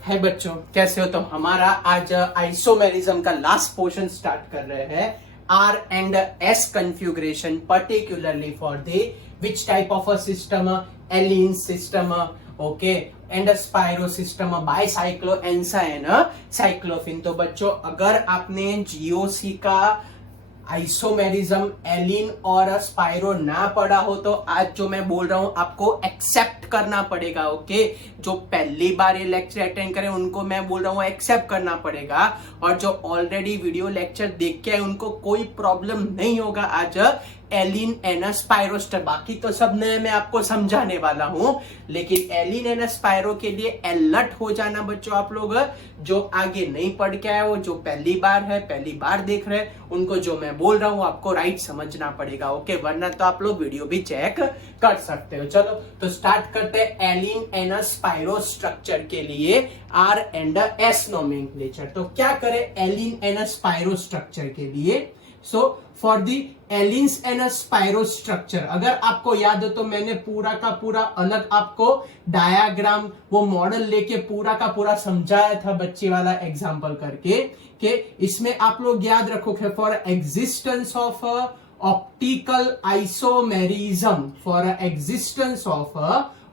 है बच्चों, कैसे हो? तो हमारा आज आइसोमेरिज्म का लास्ट पोर्शन स्टार्ट कर रहे हैं। R and S configuration particularly for the which type of a system, Alene system, okay, and a Spiro system, bicycloenza and cyclophene। तो बच्चों अगर आपने GOC का आइसोमेरिज्म, एलिन और स्पाइरो ना पढ़ा हो तो आज जो मैं बोल रहा हूं आपको एक्सेप्ट करना पड़ेगा। ओके, जो पहली बार ये लेक्चर अटेंड करें उनको मैं बोल रहा हूं एक्सेप्ट करना पड़ेगा, और जो ऑलरेडी वीडियो लेक्चर देख के आए उनको कोई प्रॉब्लम नहीं होगा आज एलिन एंड स्पाइरोस्टर। बाकी तो सब नए मैं आपको समझाने वाला हूं, लेकिन एलिन एंड स्पाइरो के लिए अलर्ट हो जाना बच्चों आप लोग। जो आगे नहीं पढ़ के आए, वो जो पहली बार देख रहे हैं, उनको जो मैं बोल रहा हूं आपको राइट समझना पड़ेगा। ओके, वरना तो आप लोग वीडियो भी चेक कर सकते हो। चलो तो स्टार्ट करते हैं एलिन एंड स्पाइरो स्ट्रक्चर के लिए R and S नोमेनक्लेचर। तो क्या करें एलिन एंड स्पाइरो स्ट्रक्चर के लिए? So for the allenes and spiro structure, अगर आपको याद हो तो मैंने पूरा का पूरा अलग आपको डायग्राम, वो मॉडल लेके पूरा का पूरा समझाया था बच्चे वाला एग्जांपल करके, कि इसमें आप लोग याद रखोगे for existence of optical isomerism, for existence of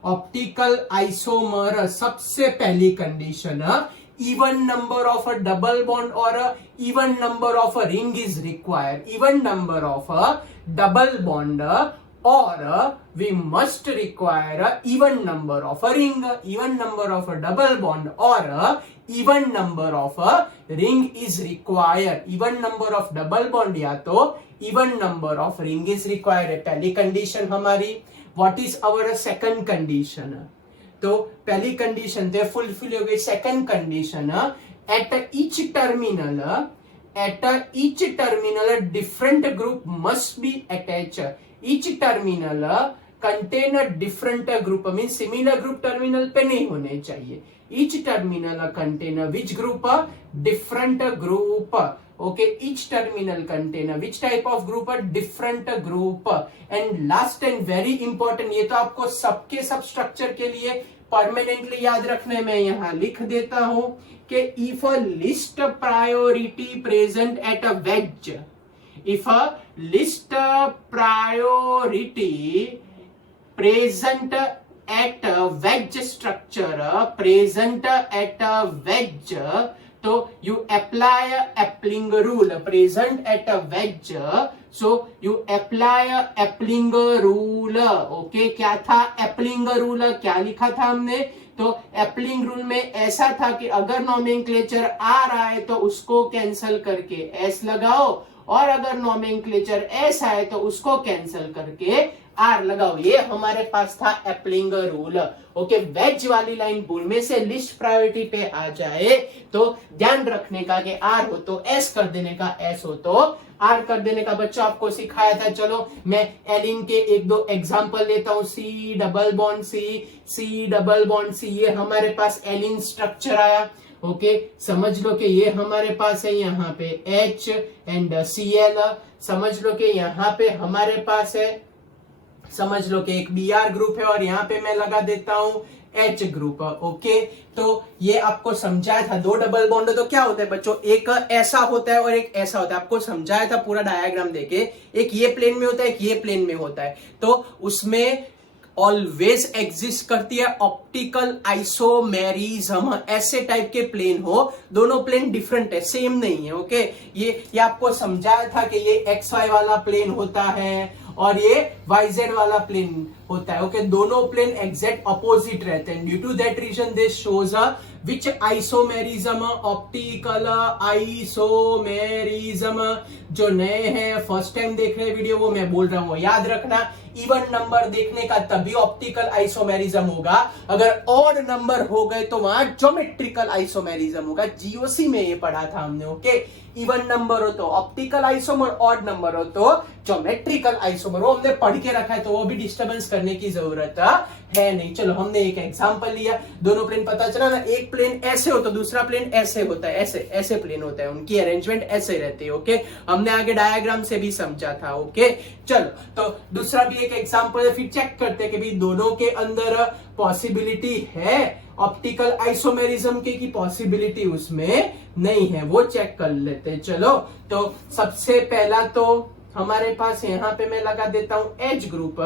optical isomer, सबसे पहली condition even number of a double bond or a even number of a ring is required. Even number of a double bond or we must require a even number of a ring. Even number of a double bond or a even number of a ring is required. Even number of double bond या तो even number of ring is required है पहली condition हमारी। What is our second condition? तो पहली condition तो fulfil हो गई। Second condition, at each terminal different group must be attach. Each terminal contain a different group, mean similar group terminal पे नहीं होने चाहिए। Each terminal contain which group? Different group. Okay, each terminal contain which type of group? Different group. And last and very important, ये तो आपको सबके सब structure के लिए परमानेंटली याद रखने में यहाँ लिख देता हूं कि if a least priority present at a wedge, if a least priority present at wedge structure, present at a wedge, तो you apply Appling rule present at a wedge, so you apply Appling rule। Okay, क्या था Appling rule? क्या लिखा था हमने? तो Appling rule में ऐसा था कि अगर नोमेनक्लेचर आ रहा है तो उसको कैंसल करके S लगाओ, और अगर नोमेनक्लेचर S आए तो उसको कैंसल करके R लगाओ। ये हमारे पास था एप्लिंग रूल। ओके, वेज वाली लाइन भूल में से लिस्ट प्रायोरिटी पे आ जाए तो ध्यान रखने का कि R हो तो S कर देने का, S हो तो R कर देने का। बच्चों आपको सिखाया था। चलो मैं एलिन के एक दो एग्जांपल लेता हूं। C double bond C, C double bond C, ये हमारे पास एलिन स्ट्रक्चर आया। ओके, समझ लो कि ये हमारे पास है यहाँ पे H एंड Cl। समझ लो कि यहाँ पे हमारे पास है, समझ लो कि एक Br ग्रुप है, और यहाँ पे मैं लगा देता हूं H ग्रुप। ओके, तो ये आपको समझाया था। दो डबल बॉन्ड तो क्या होता है बच्चों? एक ऐसा होता है और एक ऐसा होता है। आपको समझाया था पूरा डायग्राम देके। एक ये प्लेन में होता है, एक ये प्लेन में होता है। तो उसमें ऑलवेज एग्जिस्ट करती है ऑप्टिकल आइसोमेरिज्म। ऐसे टाइप के प्लेन हो, दोनों प्लेन डिफरेंट है, सेम नहीं है। ओके, ये आपको समझाया था कि ये XY वाला प्लेन होता है और ये YZ वाला प्लेन होता है। ओके, दोनों प्लेन एग्जैक्ट अपोजिट रहते हैं। Due to that reason this shows which isomerism? Optical isomerism. जो नए हैं, फर्स्ट टाइम देख रहे हैं वीडियो, वो मैं बोल रहा हूं याद रखना, इवन नंबर देखने का तभी ऑप्टिकल आइसोमेरिज्म होगा। अगर ऑड नंबर हो गए तो वहां ज्योमेट्रिकल आइसोमेरिज्म होगा। जीओसी में ये पढ़ा था हमने। ओके, इवन नंबर हो तो ऑप्टिकल आइसोमर, ऑड नंबर हो तो ज्योमेट्रिकल आइसोमर। वो हमने पढ़ के रखा है तो वो भी डिस्टर्बेंस करने की जरूरत है नहीं। चलो हमने एक एग्जांपल लिया, दोनों प्लेन पता चला ना, एक प्लेन ऐसे हो तो दूसरा प्लेन ऐसे होता है, ऐसे ऐसे प्लेन होता है, उनकी अरेंजमेंट ऐसे रहती है। ओके, हमने आगे डायग्राम से भी समझा था। ओके चलो, तो दूसरा भी एक एग्जांपल है, फिर चेक करते हैं कि भाई दोनों के अंदर पॉसिबिलिटी है ऑप्टिकल आइसोमेरिज्म की पॉसिबिलिटी उसमें नहीं है, वो चेक कर लेते हैं। चलो, तो सबसे पहला तो हमारे पास यहाँ पे मैं लगा देता हूं एच ग्रुप।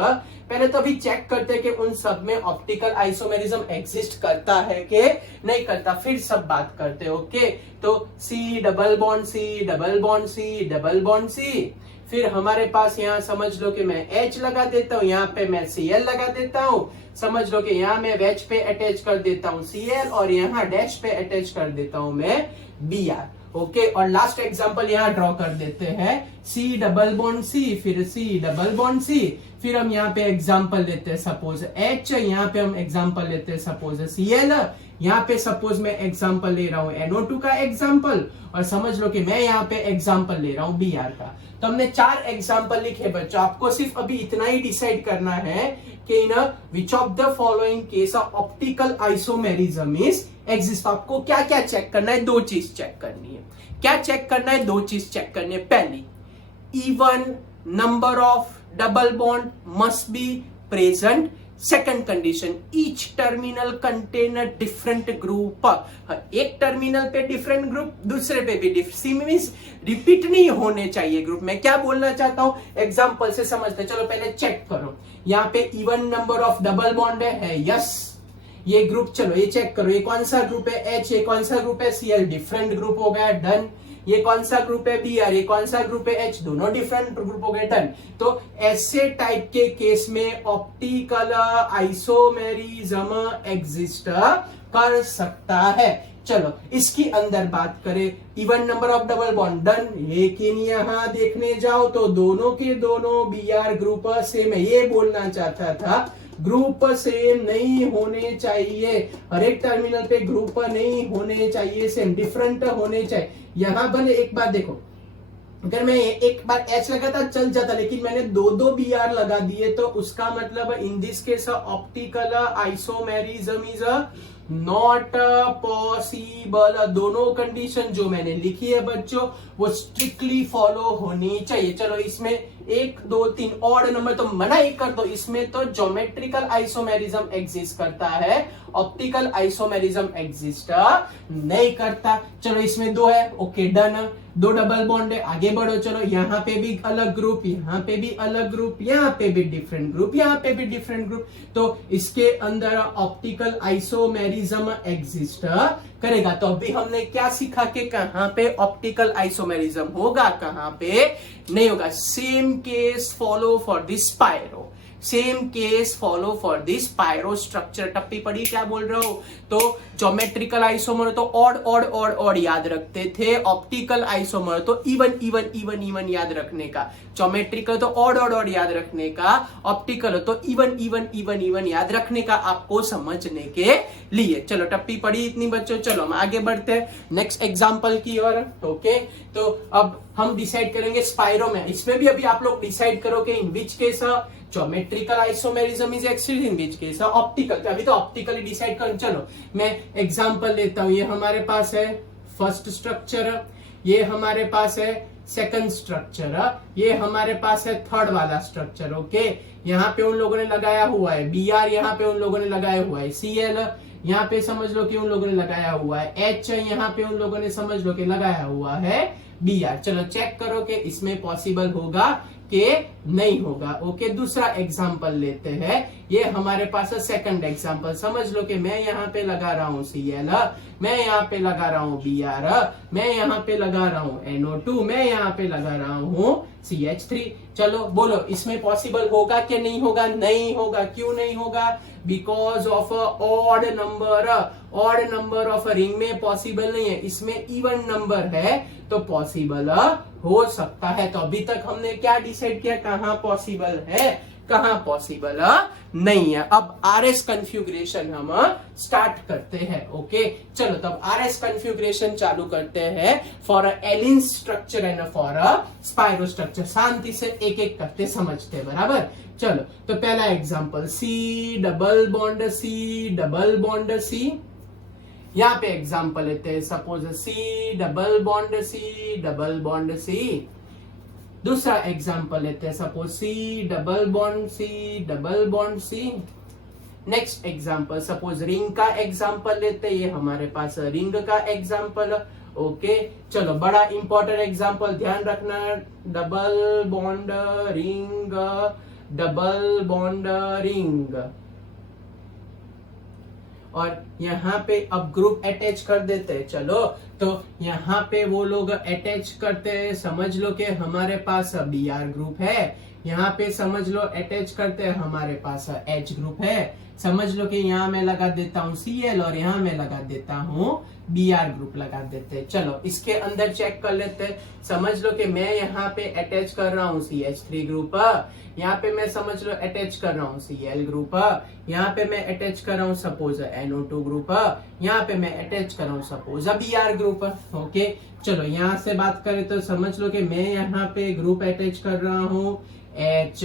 पहले तो अभी चेक करते हैं कि उन सब में ऑप्टिकल आइसोमेरिज्म एग्जिस्ट करता है कि नहीं करता, फिर सब बात करते हैं। ओके, तो C double bond C double bond C double bond C, फिर हमारे पास यहाँ समझ लो कि मैं H लगा देता हूँ, यहाँ पे मैं Cl लगा देता हूँ, समझ लो कि यहाँ मैं वेज पे अटैच कर देता हूँ Cl और यहाँ डैश पे अटैच कर देता हूँ मैं Br। ओके, और लास्ट एग्जांपल यहाँ ड्रॉ कर देते हैं, C डबल बॉन्ड C, फिर C डबल बॉन्ड C, फिर हम यहाँ पे एग्जांपल लेते हैं सपोज H, यहाँ पे हम एग्जांपल लेते हैं सपोज Cl, यहाँ पे सपोज मैं एग्जांपल ले रहा हूँ NO2 का एग्जांपल, और समझ लो कि मैं यहाँ पे एग्जांपल ले रहा हूँ Br का। तो हमने 4 एग्जांपल लिखे बच्चों, आपको सिर्फ अभी इतना ही डिसाइड करना है कि in which of the following case optical isomerism is exist. आपको क्या क्या चेक करना है? 2 चीज चेक करनी है। क्या चेक करना है? 2 चीज चेक करनी है। पहली, even number of double bond must be present. Second condition, each terminal contain a different group. एक टर्मिनल पे डिफरेंट ग्रुप, दूसरे पे भी डिफरेंट, रिपीट नहीं होने चाहिए ग्रुप। मैं क्या बोलना चाहता हूं एग्जांपल से समझते। चलो पहले चेक करो, यहाँ पे even number of double bond है, यस ये ग्रुप। चलो ये चेक करो, ये कौन सा ग्रुप है H, ये कौन सा ग्रुप है Cl, डिफरेंट ग्रुप हो गया, डन। ये कौन सा ग्रुप है Br, ये कौन सा ग्रुप है H, दोनों डिफरेंट ग्रुप हो गए, डन। तो ऐसे टाइप के केस में ऑप्टिकल आइसोमेरिज्म एग्जिस्ट कर सकता है। चलो इसकी अंदर बात करें, even number of double bond, done. लेकिन यहां देखने जाओ तो दोनों के दोनों Br ग्रुप सेम है। ये बोलना चाहता था ग्रुप सेम नहीं होने चाहिए, हर एक टर्मिनल पे ग्रुप नहीं होने चाहिए, सेम डिफरेंट होने चाहिए। यहां भले एक बात देखो, अगर मैं एक बार H लगाता चल जाता, लेकिन मैंने 2 Br लगा दिए, तो उसका मतलब in this case optical isomerism is not possible. दोनों कंडीशन जो मैंने लिखी है बच्चों वो स्ट्रिक्टली फॉलो होनी चाहिए। चलो इसमें 1 2 3 ऑड नंबर तो मना ही कर दो, इसमें तो ज्योमेट्रिकल आइसोमेरिज्म एग्जिस्ट करता है, ऑप्टिकल आइसोमेरिज्म एग्जिस्ट नहीं करता। चलो इसमें 2 है, ओके डन। 2 डबल बॉन्ड है, आगे बढ़ो। चलो यहाँ पे भी अलग ग्रुप, यहाँ पे भी अलग ग्रुप, यहाँ पे भी डिफरेंट ग्रुप, यहाँ पे भी डिफरेंट ग्रुप, तो इसके अंदर ऑप्टिकल आइसोमेरिज्म एग्जिस्ट करेगा। तो अभी हमने क्या सीखा कि कहां पे ऑप्टिकल आइसोमेरिज्म होगा, कहां पे नहीं होगा। Same case follow for this spiro, same case follow for this spiro structure. टप्पी पड़ी क्या बोल रहे हो? तो ज्योमेट्रिकल आइसोमर तो ऑड ऑड ऑड ऑड याद रखते थे, ऑप्टिकल आइसोमर तो इवन इवन इवन इवन याद रखने का, ज्योमेट्रिकल तो ऑड ऑड ऑड याद रखने का, ऑप्टिकल तो इवन इवन इवन इवन याद रखने का, आपको समझने के लिए। चलो टप्पी पड़ी इतनी बच्चों, चलो हम आगे बढ़ते हैं नेक्स्ट एग्जांपल की ओर। ओके, तो अब हम डिसाइड करेंगे स्पाइरो में, इसमें भी अभी आप लोग डिसाइड करो कि in which case geometrical isomerism is exist, in which case optical. तो अभी तो ऑप्टिकली डिसाइड कर। चलो मैं एग्जांपल लेता हूं, ये हमारे पास है फर्स्ट स्ट्रक्चर, ये हमारे पास है सेकंड स्ट्रक्चर, ये हमारे पास है थर्ड वाला स्ट्रक्चर। ओके, यहाँ पे उन लोगों ने लगाया हुआ है Br, यहाँ पे उन लोगों ने लगाया हुआ है Cl, यहाँ पे समझ लो कि उन लोगों ने लगाया हुआ है H, यहाँ पे उन लोगों ने समझ लो कि लगाया हुआ है Br। चलो चेक करो कि इसमें पॉसिबल होगा कि नहीं होगा। ओके, दूसरा एग्जांपल लेते हैं, ये हमारे पास है सेकंड एग्जांपल। समझ लो कि मैं यहाँ पे लगा रहा हूँ Cl, मैं यहाँ पे लगा रहा हूँ Br, मैं यहाँ पे लगा रहा हूँ NO2, मैं यहाँ पे लगा रहा हूँ CH3। चलो बोलो इसमें पॉसिबल होगा कि नहीं होगा? नहीं होगा। क्यों नहीं होगा? Because of odd number, odd number of ring में पॉसिबल नहीं है, इसमें इवन नंबर है तो पॉसिबल हो सकता है। तो अभी तक हमने क्या डिसाइड किया, कहां पॉसिबल है, कहां पॉसिबल नहीं है। अब आरएस कॉन्फ़िगरेशन हम स्टार्ट करते हैं। ओके, चलो तब आरएस कॉन्फ़िगरेशन चालू करते हैं for allene structure and for spiro structure. शांति से एक एक करते समझते हैं, बराबर। चलो तो पहला example C double bond C double bond C, यहाँ पे एग्जांपल लेते हैं suppose C double bond C double bond C. दूसरा एग्जांपल लेते हैं suppose C double bond C double bond C. Next example suppose ring का एग्जांपल लेते हैं, ये हमारे पास रिंग का एग्जांपल। ओके चलो बड़ा इंपॉर्टेंट एग्जांपल ध्यान रखना, double bond ring double bond ring. और यहाँ पे अब ग्रुप अटैच कर देते हैं। चलो तो यहाँ पे वो लोग अटैच करते हैं, समझ लो कि हमारे पास Br ग्रुप है, यहाँ पे समझ लो अटैच करते हैं हमारे पास H ग्रुप है, समझ लो कि यहाँ मैं लगा देता हूँ Cl और यहाँ मैं लगा देता हूँ Br ग्रुप लगा देते हैं। चलो इसके अंदर चेक कर लेते हैं, समझ लो कि मैं यहाँ पे अटैच कर रहा हूँ CH3 ग्रुप, यहाँ पे मैं समझ लो अटैच कर रहा हूँ Cl ग्रुप, यहाँ पे मैं अटैच कर रहा हूँ सपोज NO2 ग्रुप, यहाँ पे मैं अटैच कर रहा हूँ सपोज Br ग्रुप। ओके चलो यहाँ से बात करें तो समझ लो कि मैं यहाँ पे ग्रुप अटैच कर रहा हूँ H,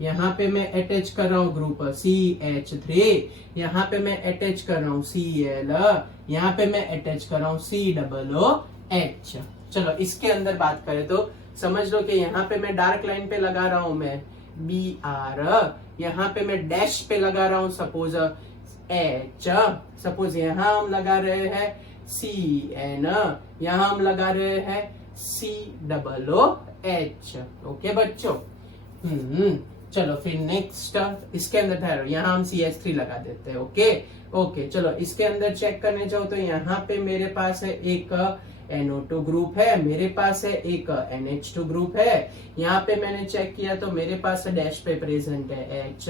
यहाँ पे मैं अटैच कर रहा हूँ ग्रुप CH3, यहाँ पे मैं अटैच कर रहा हूँ Cl, यहाँ पे मैं अटैच कर रहा हूँ COOH। चलो इसके अंदर बात करें तो समझ लो कि यहाँ पे मैं डार्क लाइन पे लगा रहा हूँ मैं Br, यहाँ पे मैं डैश पे लगा रहा हूँ सपोज H, सपोज यहाँ हम लगा रहे हैं Cn, यहाँ हम लगा रहे हैं COOH। ओके बच्चों चलो फिर नेक्स्ट इसके अंदर ठहरो, यहाँ हम CH3 लगा देते हैं। ओके चलो इसके अंदर चेक करने जाओ तो यहाँ पे मेरे पास है एक NO2 ग्रुप है, मेरे पास है एक NH2 ग्रुप है, यहाँ पे मैंने चेक किया तो मेरे पास डैश पे प्रेजेंट है H,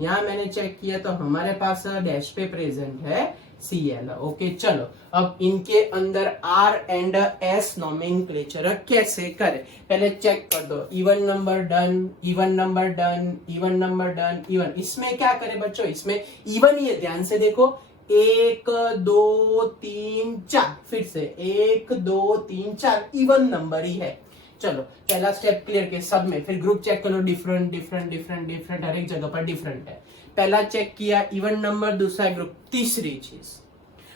यहाँ मैंने चेक किया तो हमारे पास डैश पे प्रेजेंट है Cl। ओके चलो अब इनके अंदर R एंड S नोमेनक्लेचर कैसे करें, पहले चेक कर दो। Even number done, even number done, even number done, even. इसमें क्या करें बच्चों, इसमें इवन ही है, ध्यान से देखो 1 2 3 4, फिर से 1 2 3 4 इवन नंबर ही है। चलो पहला स्टेप क्लियर के सब में, फिर ग्रुप चेक करो डिफरेंट डिफरेंट डिफरेंट डिफरेंट, हर एक जगह पर डिफरेंट है। पहला चेक किया इवन नंबर, दूसरा ग्रुप, तीसरी चीज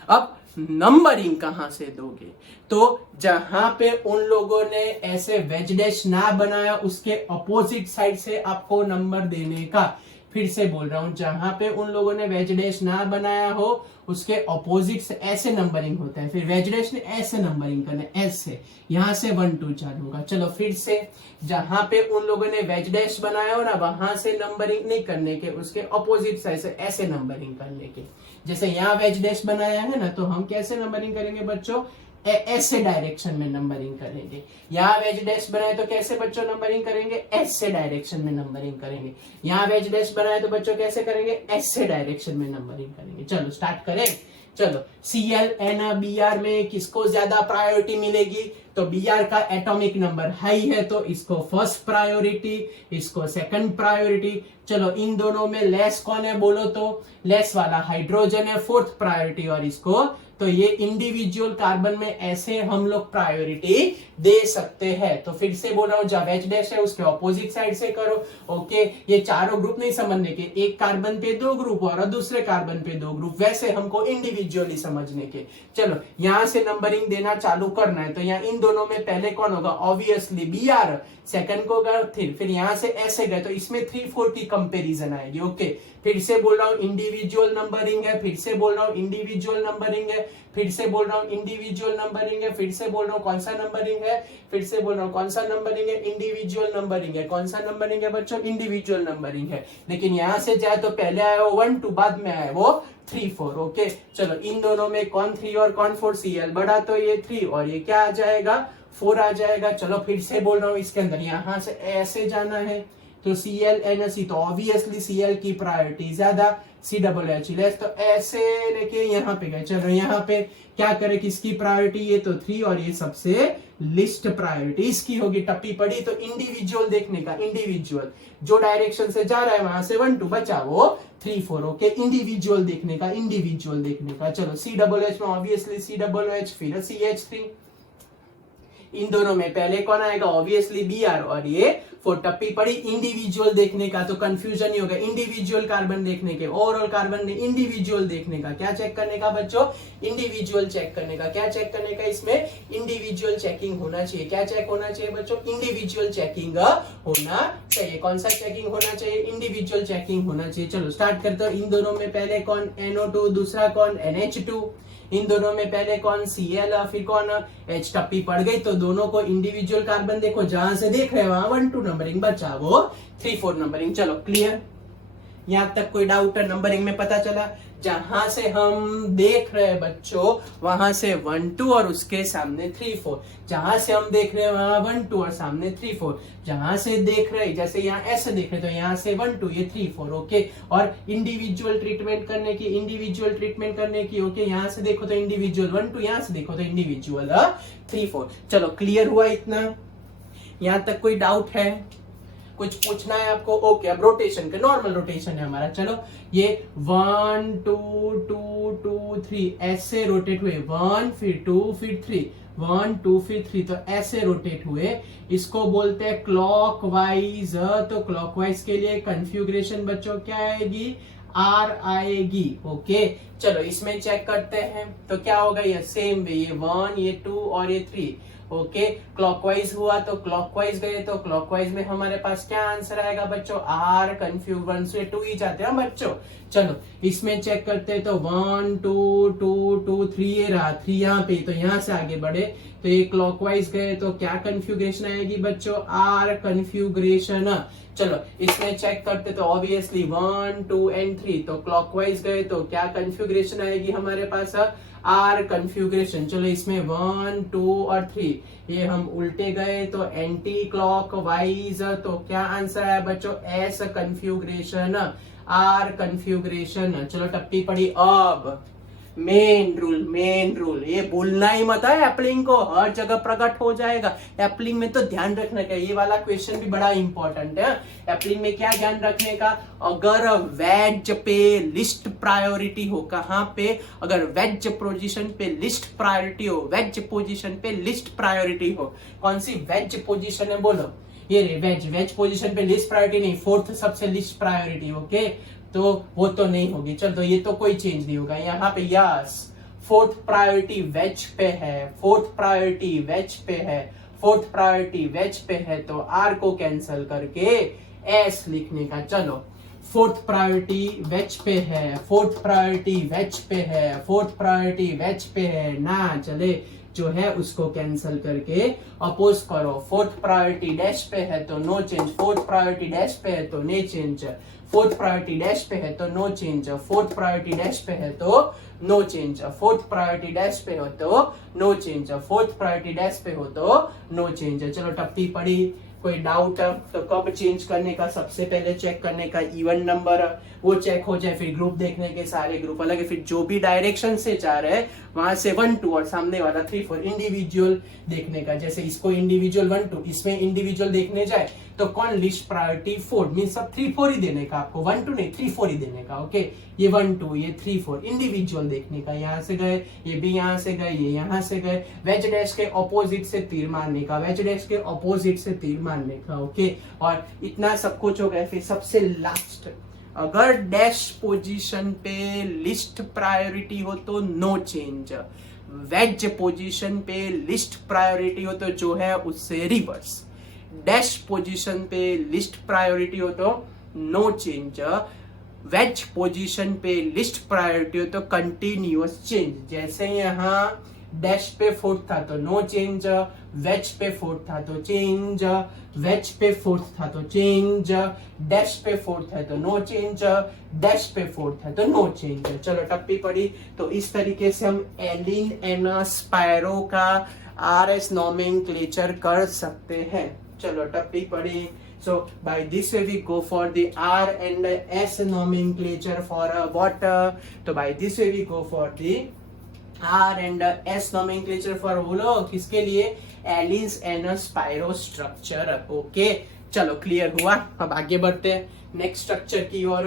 अब नंबरिंग कहां से दोगे, तो जहां पे उन लोगों ने ऐसे वेज डैश ना बनाया उसके अपोजिट साइड से आपको नंबर देने का। फिर से बोल रहा हूं, जहां पे उन लोगों ने वेज डैश ना बनाया हो उसके अपोजिट से ऐसे नंबरिंग होता है, फिर वेज डैश ने ऐसे नंबरिंग करना है, ऐसे यहां से 1 2 4 होगा। चलो फिर से, जहां पे उन लोगों ने वेज डैश बनाया हो ना वहां से नंबरिंग नहीं करने के, उसके अपोजिट साइड से ऐसे नंबरिंग करने के। जैसे यहाँ वेज डैश बनाया है ना, तो हम कैसे नंबरिंग करेंगे बच्चों, ऐसे डायरेक्शन में नंबरिंग करेंगे। यहाँ वेज डैश बनाए तो कैसे बच्चों नंबरिंग करेंगे, ऐसे डायरेक्शन में नंबरिंग करेंगे। यहाँ वेज डैश बनाए तो बच्चों कैसे करेंगे, ऐसे डायरेक्शन में नंबरिंग करेंगे। चलो स्टार्ट करें। चलो Cl एंड Br में किसको ज्यादा प्रायोरिटी मिलेगी, तो Br का एटॉमिक नंबर हाई है तो इसको फर्स्ट प्रायोरिटी, इसको सेकंड प्रायोरिटी। चलो इन दोनों में लेस कौन है बोलो, तो लेस वाला हाइड्रोजन है, फोर्थ प्रायोरिटी। और इसको तो ये इंडिविजुअल कार्बन में ऐसे हम लोग प्रायोरिटी दे सकते हैं। तो फिर से बोल रहा हूँ, जहां वेज डैश है उसके ऑपोजिट साइड से करो। ओके ये चारों ग्रुप नहीं समझने के, एक कार्बन पे 2 ग्रुप और दूसरे कार्बन पे 2 ग्रुप, वैसे हमको इंडिविजुअली समझने के। चलो यहां से नंबरिंग देना चालू करना है, तो यहाँ इन दोनों में पहले कौन होगा, ऑब्वियसली Br, सेकंड को होगा फिर यहाँ से ऐसे गए तो इसमें 3 4 की कंपेरिजन आएगी। ओके फिर से बोल रहा हूँ इंडिविजुअल नंबरिंग है, फिर से बोल रहा हूँ इंडिविजुअल नंबरिंग है, फिर से बोल रहा हूँ इंडिविजुअल नंबरिंग है, फिर से बोल रहा हूँ कौन सा नंबरिंग है, फिर से बोल रहा हूँ कौन सा नंबरिंग है, इंडिविजुअल नंबरिंग है। कौन सा नंबरिंग है बच्चों, इंडिविजुअल नंबरिंग है। लेकिन यहाँ से जाए तो पहले आया वो 1 2, बाद में आया वो 3 4। ओके चलो इन दोनों में कौन 3 और कौन 4, Cl बड़ा तो ये 3 और ये क्या आ जाएगा 4 आ जाएगा। चलो फिर से बोल रहा हूँ, इसके अंदर यहाँ से ऐसे जाना है तो Cl NC, तो ऑब्वियसली Cl की प्रायोरिटी ज्यादा, COOH लेस, तो ऐसे लेके यहाँ पे गए। चलो यहाँ पे क्या करें, किसकी प्रायोरिटी, ये तो 3 और ये सबसे लिस्ट प्रायोरिटी इसकी होगी। टप्पी पड़ी तो इंडिविजुअल देखने का, इंडिविजुअल जो डायरेक्शन से जा रहा है वहां से 1 2 बचा वो 3 4। ओके इंडिविजुअल देखने का, इंडिविजुअल देखने का। चलो COOH में ऑब्वियसली COOH, फिर CH3, इन दोनों में पहले कौन आएगा, ऑब्वियसली Br, और ये 4 टप्पी पड़ी इंडिविजुअल देखने का, तो कंफ्यूजन नहीं होगा। इंडिविजुअल कार्बन देखने के, ओवरऑल कार्बन ने इंडिविजुअल देखने का, क्या चेक करने का बच्चों, इंडिविजुअल चेक करने का। क्या चेक करने का, इसमें इंडिविजुअल चेकिंग होना चाहिए। क्या चेक होना चाहिए बच्चों, इंडिविजुअल चेकिंग होना चाहिए। कौन सा चेकिंग होना चाहिए, इंडिविजुअल चेकिंग होना चाहिए। चलो स्टार्ट करते हो। इन दोनों में पहले कौन, NO2, दूसरा कौन, NH2। इन दोनों में पहले कौन, Cl, फिर कौन, H, टप्पी पड़ गई, तो दोनों को इंडिविजुअल कार्बन देखो, जहां से देख रहे हो वहां 1 2 नंबरिंग बचा, वो 3 4 नंबरिंग। चलो क्लियर, यहां तक कोई डाउट है, नंबरिंग में पता चला। जहां से हम देख रहे हैं बच्चों वहां से 1 2 और उसके सामने 3 4, जहां से हम देख रहे हैं वहां 1 2 और सामने 3 4, जहां से देख रहे हैं, जैसे यहाँ ऐसे देख रहे हैं तो यहाँ से 1 2, ये 3 4, ओके। और इंडिविजुअल ट्रीटमेंट करने की, इंडिविजुअल ट्रीटमेंट करने की, ओके। यहाँ से देखो तो इंडिविजुअल 1 2, यहाँ से देखो तो इंडिविजुअल 3 4। चलो क्लियर हुआ इतना, यहाँ तक कोई डाउट है, कुछ पूछना है आपको, ओके। अब रोटेशन के, नॉर्मल रोटेशन है हमारा। चलो ये 1 2 2 2 3 ऐसे रोटेट हुए, 1 फिर 2 फिर 3, 1 2 फिर 3, तो ऐसे रोटेट हुए। इसको बोलते हैं क्लॉकवाइज। तो क्लॉकवाइज के लिए कन्फिग्रेशन बच्चों क्या आएगी, R आएगी, ओके। चलो इसमें चेक करते हैं, तो क्या होगा, ये सेम वे, ये 1 ये 2 और ये 3, ओके। क्लॉकवाइज हुआ तो क्लॉकवाइज गए, तो क्लॉकवाइज में हमारे पास क्या आंसर आएगा बच्चों, R। कंफ्यूज 1 से 2 ही जाते हैं बच्चों। चलो इसमें चेक करते हैं, तो 1 2 2 2 3 ये रहा, 3 यहाँ पे, तो यहाँ से आगे बढ़े तो ये क्लॉकवाइज गए, तो क्या कंफ्यूग्रेशन आएगी बच्चों, R कंफ्यूग्रेशन। चलो इसमें चेक करते तो ऑब्वियसली 1 2 एंड 3, तो क्लॉकवाइज गए तो क्या कंफ्यूग्रेशन आएगी हमारे पास, R कंफ्यूग्रेशन। चलो इसमें 1 2 और 3 ये हम उल्टे गए तो एंटी क्लॉकवाइज, तो क्या आंसर है बच्चों, S कंफ्यूग्रेशन, R कंफ्यूग्रेशन। चलो टप्पी पड़ी। अब मेन रूल ये भूलना ही मत है, एप्लिंग को हर जगह प्रकट हो जाएगा। एप्लिंग में तो ध्यान रखने का, ये वाला क्वेश्चन भी बड़ा इंपॉर्टेंट है। एप्लिंग में क्या ध्यान रखने का, अगर वेज पे लिस्ट प्रायोरिटी हो, कहां पे, अगर वेज पोजीशन पे लिस्ट प्रायोरिटी हो, वेज पोजीशन पे लिस्ट प्रायोरिटी हो, कौन सी वेज पोजीशन है बोलो, ये रे वेज पोजीशन पे लिस्ट प्रायोरिटी नहीं, 4th सबसे लिस्ट प्रायोरिटी, ओके। तो वो तो नहीं होगी। चल तो ये तो कोई चेंज नहीं होगा यहाँ पे, यस 4th प्रायोरिटी वेज पे है, 4th प्रायोरिटी वेज पे है, 4th प्रायोरिटी वेज पे है, तो R को कैंसिल करके S लिखने का। चलो 4th प्रायोरिटी वेज पे है, 4th प्रायोरिटी वेज पे है, 4th प्रायोरिटी वेज पे है, ना चले जो है उसको कैंसिल करके अपोज करो। 4th प्रायोरिटी डैश पे है तो no change, 4th priority dash पे है तो no change, 4th priority dash पे है तो no change, 4th priority dash पे है तो no change, 4th priority dash पे हो तो no change, 4th priority dash पे हो तो नो चेंज। चलो टप्पी पड़ी, कोई डाउट तो कब चेंज करने का, सबसे पहले चेक करने का इवन नंबर, वो चेक हो जाए, फिर ग्रुप देखने के, सारे ग्रुप अलग है, फिर जो भी डायरेक्शन से जा रहे हैं वहां से 1 2 और सामने वाला 3 4 इंडिविजुअल देखने का। जैसे इसको इंडिविजुअल 1 2, इसमें इंडिविजुअल देखने जाए तो कौन लिस्ट प्रायोरिटी 4 मीन सब 3 4 ही देने का आपको, 1 2 नहीं 3 4 ही देने का, ओके। ये 1 2 ये 3 4 इंडिविजुअल देखने का, यहाँ से गए, ये भी यहाँ से गए, ये यहाँ से गए, वेज डैश के ऑपोजिट से तीर मारने का, वेज डैश के ऑपोजिट से तीर मारने का, ओके। और इतना सब कुछ हो गया। फिर सबसे लास्ट, अगर डैश पोजीशन पे लिस्ट प्रायोरिटी हो तो नो चेंज, वेज पोजीशन पे लिस्ट प्रायोरिटी हो तो जो है उससे रिवर्स, डैश पोजीशन पे लिस्ट प्रायोरिटी हो तो नो चेंज, वेज पोजीशन पे लिस्ट प्रायोरिटी हो तो कंटिन्यूअस चेंज। जैसे यहाँ डैश पे 4th था तो नो चेंज, वेज पे 4th था तो चेंज, वेज पे 4th था तो चेंज, डैश पे 4th है तो नो चेंज, डैश पे 4th है तो नो चेंज। चलो टप्पी पड़ी। तो इस तरीके से हम एलिन एंड स्पायरो का RS नोमेनक्लेचर कर सकते हैं। चलो टप्पी पड़ी। So by this way we go for the R and S nomenclature for water. So by this way we go for the R and S nomenclature for बोलो किसके लिए, एलिन्स एंड स्पायरो स्ट्रक्चर, ओके। चलो क्लियर हुआ। अब आगे बढ़ते हैं next structure की ओर।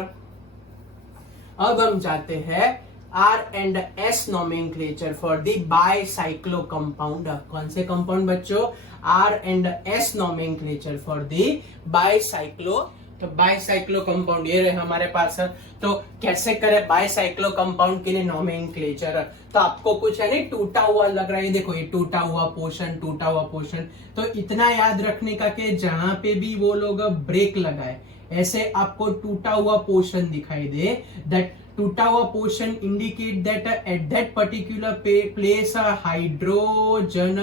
अब हम जाते हैं R and S nomenclature for the bicyclo compound. कौन से कंपाउंड बच्चों? R and S nomenclature for the bicyclo. तो बाइसाइक्लो कंपाउंड ये रहे हमारे पास। तो कैसे करें बाइसाइक्लो कंपाउंड के लिए नोमेनक्लेचर? तो आपको कुछ है नहीं टूटा हुआ लग रहा है, देखो ये टूटा हुआ पोर्शन, टूटा हुआ पोर्शन। तो इतना याद रखने का कि जहां पे भी वो लोग ब्रेक लगाए ऐसे आपको टूटा हुआ पोर्शन दिखाई दे, दैट टूटा हुआ portion indicate that at that particular place hydrogen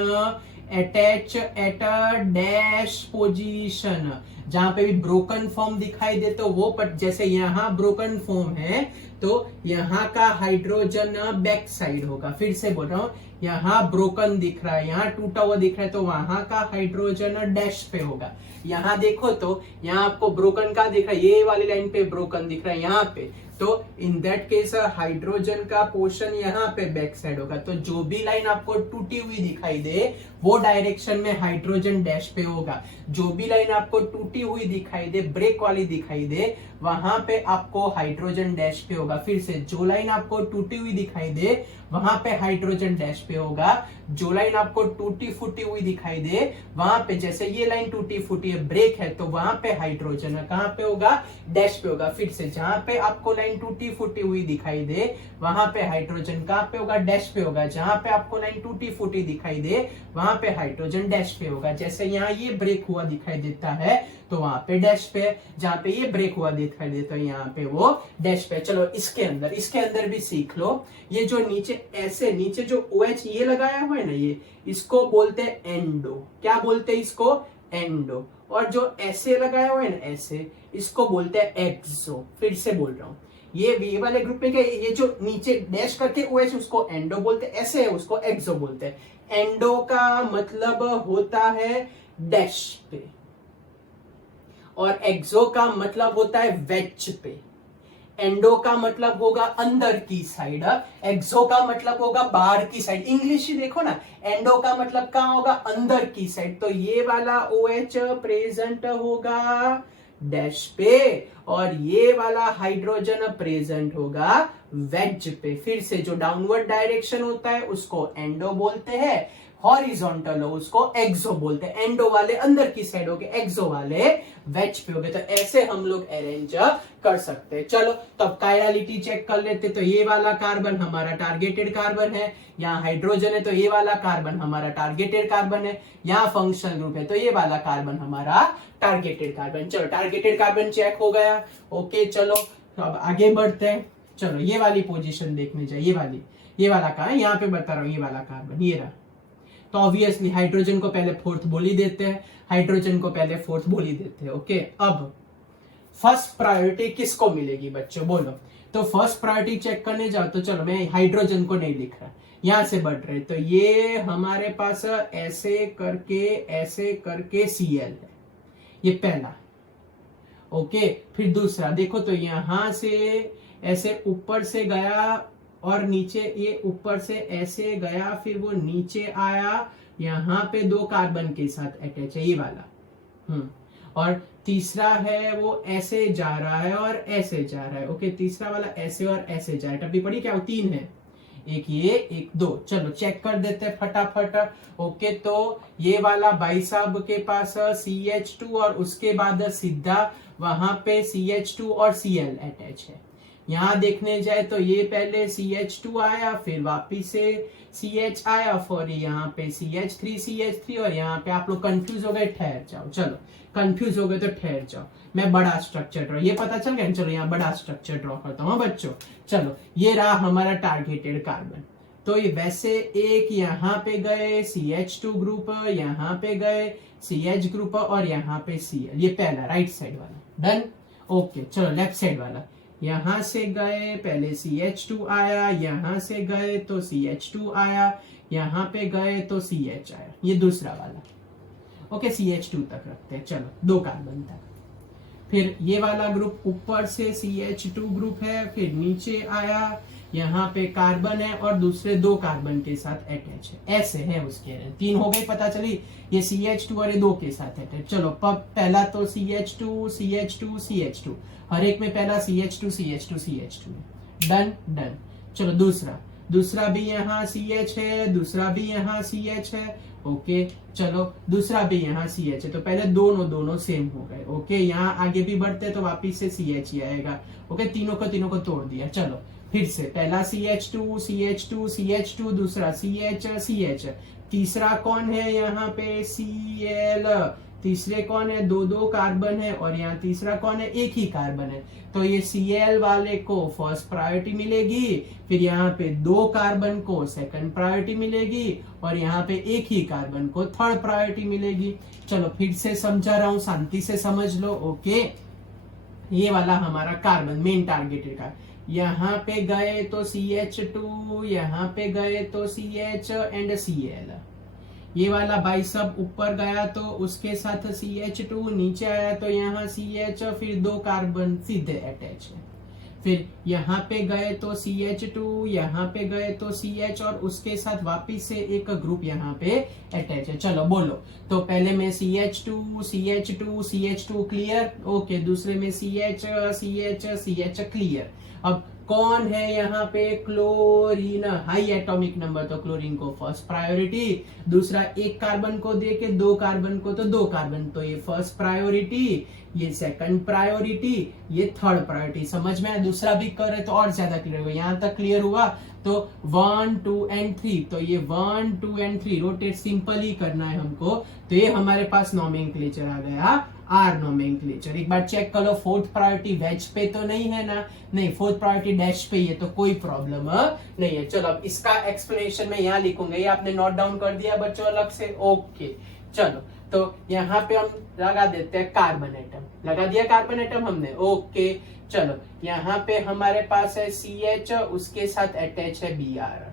attach at a dash position. जहां पे भी ब्रोकन फॉर्म दिखाई दे तो वो जैसे यहाँ ब्रोकन फॉर्म है तो यहाँ का हाइड्रोजन बैक साइड होगा। फिर से बोल रहा हूं, यहाँ ब्रोकन दिख रहा है, यहाँ टूटा हुआ दिख रहा है तो वहां का हाइड्रोजन डैश पे होगा। यहाँ देखो तो यहाँ आपको ब्रोकन का दिख रहा है, ये वाली लाइन पे ब्रोकन दिख रहा है यहाँ पे, तो इन दैट केस हाइड्रोजन का पोर्शन यहाँ पे बैक साइड होगा। तो जो भी लाइन आपको टूटी हुई दिखाई दे वो डायरेक्शन में हाइड्रोजन डैश पे होगा। जो भी लाइन आपको टूटी हुई दिखाई दे, ब्रेक वाली दिखाई दे, वहां पे आपको हाइड्रोजन डैश पे होगा। फिर से जो लाइन आपको टूटी हुई दिखाई दे वहां पे हाइड्रोजन डैश पे होगा। जो लाइन आपको टूटी फूटी हुई दिखाई दे वहां पे, जैसे ये लाइन टूटी फूटी है, ब्रेक है, तो वहां पे हाइड्रोजन कहां पे होगा? डैश पे होगा। फिर से जहां पे आपको लाइन टूटी फूटी हुई दिखाई दे वहां पे हाइड्रोजन कहां पे होगा? डैश पे होगा। जहां पे आपको लाइन टूटी फूटी दिखाई दे वहां पे हाइड्रोजन डैश पे होगा। जैसे यहाँ ये ब्रेक हुआ दिखाई देता है तो वहां पे डैश पे, जहां पे ये ब्रेक हुआ दिखाई देता है यहाँ पे वो डैश पे। चलो इसके अंदर भी सीख लो। ये जो नीचे ऐसे नीचे जो OH ये लगाया हुआ है ना, ये इसको बोलते हैं एंडो। क्या बोलते हैं इसको? एंडो। और जो ऐसे लगाया हुआ है ना ऐसे, इसको बोलते हैं एक्सो। फिर से बोल रहा हूं, ये वाले ग्रुप में क्या, ये जो नीचे डैश करके OH उसको एंडो बोलते हैं, ऐसे है उसको एक्सो बोलते हैं। एंडो का मतलब होता है डैश पे और एक्सो का मतलब होता है वेज पे। एंडो का मतलब होगा अंदर की साइड, एक्सो का मतलब होगा बाहर की साइड। इंग्लिश ही देखो ना, एंडो का मतलब कहां होगा? अंदर की साइड। तो ये वाला OH प्रेजेंट होगा डैश पे और ये वाला हाइड्रोजन प्रेजेंट होगा वेज पे। फिर से जो डाउनवर्ड डायरेक्शन होता है उसको एंडो बोलते हैं, हॉरिजॉन्टल हो उसको एक्सो बोलते हैं। एंडो वाले अंदर की साइड हो गए, एक्सो वाले वेज पे हो गए। तो ऐसे हम लोग अरेंज कर सकते हैं। चलो तब कायरलिटी चेक कर लेते। तो ये वाला कार्बन हमारा टारगेटेड कार्बन है, यहाँ हाइड्रोजन है तो ये वाला कार्बन हमारा टारगेटेड कार्बन है, यहाँ फंक्शनल ग्रुप है तो ये वाला कार्बन हमारा टारगेटेड कार्बन। चलो टारगेटेड कार्बन चेक हो गया। ओके चलो अब आगे बढ़ते हैं। चलो ये वाली पोजीशन देखने जाए, ये वाला कहाँ है? यहाँ पे बता रहा हूँ, ये वाला कार्बन ये रहा। तो ऑब्वियसली हाइड्रोजन को पहले फोर्थ बोली देते हैं, हाइड्रोजन को पहले फोर्थ बोली देते हैं। ओके अब फर्स्ट प्रायोरिटी किसको मिलेगी बच्चों बोलो? तो फर्स्ट प्रायोरिटी चेक करने जाओ तो चलो मैं हाइड्रोजन को नहीं लिख रहा, यहां से बढ़ रहे। तो ये हमारे पास ऐसे करके Cl है, ये पहला। ओके फिर दूसरा देखो तो यहां से ऐसे ऊपर से गया और नीचे, ये ऊपर से ऐसे गया फिर वो नीचे आया, यहाँ पे 2 कार्बन के साथ अटैच है ये वाला। और तीसरा है वो ऐसे जा रहा है और ऐसे जा रहा है। ओके तीसरा वाला ऐसे और ऐसे जा रहा है। टप्पी पड़ी क्या? 3 है, एक ये एक 2। चलो चेक कर देते हैं फटाफट। ओके तो ये वाला भाई साहब के पास CH2 और उसके बाद सीधा वहां पे CH2 और Cl अटैच है। यहाँ देखने जाए तो ये पहले CH2 आया फिर वापिस से CH आया और यहाँ पे CH3 और यहाँ पे आप लोग कंफ्यूज हो गए, ठहर जाओ। चलो कंफ्यूज हो गए तो ठहर जाओ, मैं बड़ा स्ट्रक्चर ड्रॉ, ये पता चल गया। चलो यहाँ बड़ा स्ट्रक्चर ड्रॉ करता हूँ बच्चों। चलो ये रहा हमारा टारगेटेड कार्बन। तो ये वैसे एक यहाँ पे गए CH2 ग्रुप, यहाँ पे गए CH ग्रुप और यहाँ पे Cl, ये पहला राइट साइड वाला डन। ओके चलो लेफ्ट साइड वाला, यहां से गए पहले CH2 आया, यहां से गए तो CH2 आया, यहां पे गए तो CH आया, ये दूसरा वाला। ओके CH2 तक रखते हैं। चलो 2 कार्बन तक। फिर ये वाला ग्रुप ऊपर से CH2 ग्रुप है, फिर नीचे आया, यहाँ पे कार्बन है और दूसरे 2 कार्बन के साथ अटैच है, ऐसे है उसके 3 हो गए पता चली। ये CH2 और ये 2 के साथ अटैच। चलो पहला तो CH2 हर एक में पहला CH2 डन। चलो दूसरा भी यहाँ CH है, दूसरा भी यहाँ CH है। ओके चलो दूसरा भी यहाँ CH है, तो पहले दोनों सेम हो गए। ओके यहाँ आगे भी बढ़ते तो वापिस से CH ही आएगा। ओके तीनों को तोड़ दिया। चलो फिर से पहला CH2 CH2 CH2, दूसरा CH, तीसरा कौन है यहाँ पे Cl, तीसरे कौन है, दो कार्बन है, और यहाँ तीसरा कौन है, एक ही कार्बन है। तो ये Cl वाले को फर्स्ट प्रायोरिटी मिलेगी, फिर यहाँ पे दो कार्बन को सेकंड प्रायोरिटी मिलेगी, और यहाँ पे एक ही कार्बन को थर्ड प्रायोरिटी मिलेगी। चलो फिर से समझा रहा हूं, शांति से समझ लो। ओके ये वाला हमारा कार्बन मेन टारगेटेड का, यहाँ पे गए तो CH2, यहाँ पे गए तो CH एंड Cl। ये वाला भाई सब ऊपर गया तो उसके साथ CH2, नीचे आया तो यहाँ CH, फिर दो कार्बन सीधे अटैच है। फिर यहाँ पे गए तो CH2, यहाँ पे गए तो CH, और उसके साथ वापिस से एक ग्रुप यहाँ पे अटैच है। चलो बोलो, तो पहले में CH2 क्लियर। ओके दूसरे में CH क्लियर। अब कौन है यहाँ पे, क्लोरीन, हाई एटॉमिक नंबर, तो क्लोरीन को फर्स्ट प्रायोरिटी। दूसरा एक कार्बन को देके दो कार्बन को, तो दो कार्बन, तो ये फर्स्ट प्रायोरिटी, ये सेकंड प्रायोरिटी, ये थर्ड प्रायोरिटी। समझ में आया? दूसरा भी करे तो और ज्यादा क्लियर होगा। यहाँ तक क्लियर हुआ? तो 1 2 एंड 3, तो ये 1 2 एंड 3 रोटेट सिंपल ही करना है हमको। तो ये हमारे पास नोमेनक्लेचर आ गया, आर नोमेनक्लेचर। एक बार चेक कर लो, फोर्थ प्रायोरिटी वेज पे तो नहीं है ना? नहीं, फोर्थ प्रायोरिटी डैश पे ही है, तो कोई प्रॉब्लम नहीं है। चलो अब इसका एक्सप्लेनेशन मैं यहाँ लिखूंगा, ये आपने नोट डाउन कर दिया बच्चों अलग से? ओके चलो तो यहाँ पे हम लगा देते हैं कार्बन एटम, लगा दिया कार्बन एटम हमने। ओके चलो यहाँ पे हमारे पास है CH, उसके साथ अटैच है Br।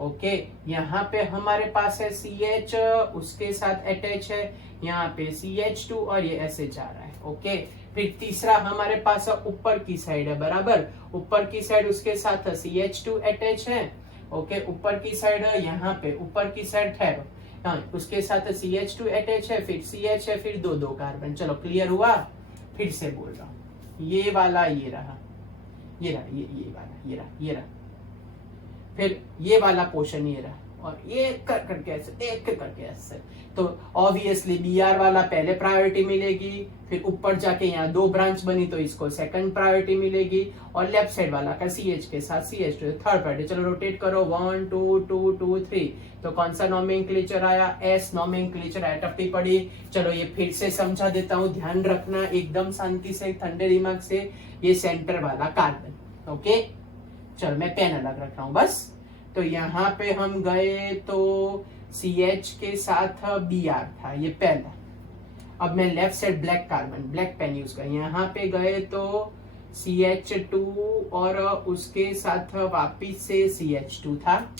ओके यहाँ पे हमारे पास है CH, उसके साथ अटैच है यहाँ पे CH2, और ये ऐसे जा रहा है। ओके फिर तीसरा हमारे पास ऊपर की साइड है, बराबर ऊपर की साइड, उसके साथ CH2 अटैच है। ओके ऊपर की साइड है, यहाँ पे ऊपर की साइड ठहरो, हाँ उसके साथ CH2 अटैच है, फिर CH है, फिर दो कार्बन। चलो क्लियर हुआ? फिर से बोल रहा हूँ, ये वाला ये रहा, ये रहा, फिर ये वाला पोर्शन ये रहा, और एक करके ऐसे। तो ऑब्वियसली Br वाला पहले प्रायोरिटी मिलेगी, फिर ऊपर जाके यहाँ दो ब्रांच बनी तो इसको सेकंड प्रायोरिटी मिलेगी, और लेफ्ट साइड वाला का CH के साथ CH2 थर्ड प्रायोरिटी। चलो रोटेट करो, 1 2 2 2 3, तो कौन सा नोमेनक्लेचर आया? S नोमेनक्लेचर आया। टप्पी पड़ी। चलो ये फिर से समझा देता हूँ, ध्यान रखना एकदम शांति से, ठंडे दिमाग से। ये सेंटर वाला कार्बन। ओके चलो मैं पेन अलग रख रहा हूँ बस। तो यहाँ पे हम गए तो CH के साथ Br था, ये पहला। अब मैं left side black carbon, black pen use कर, यहाँ पे गए तो CH2, और उसके साथ वापिस से CH2 था।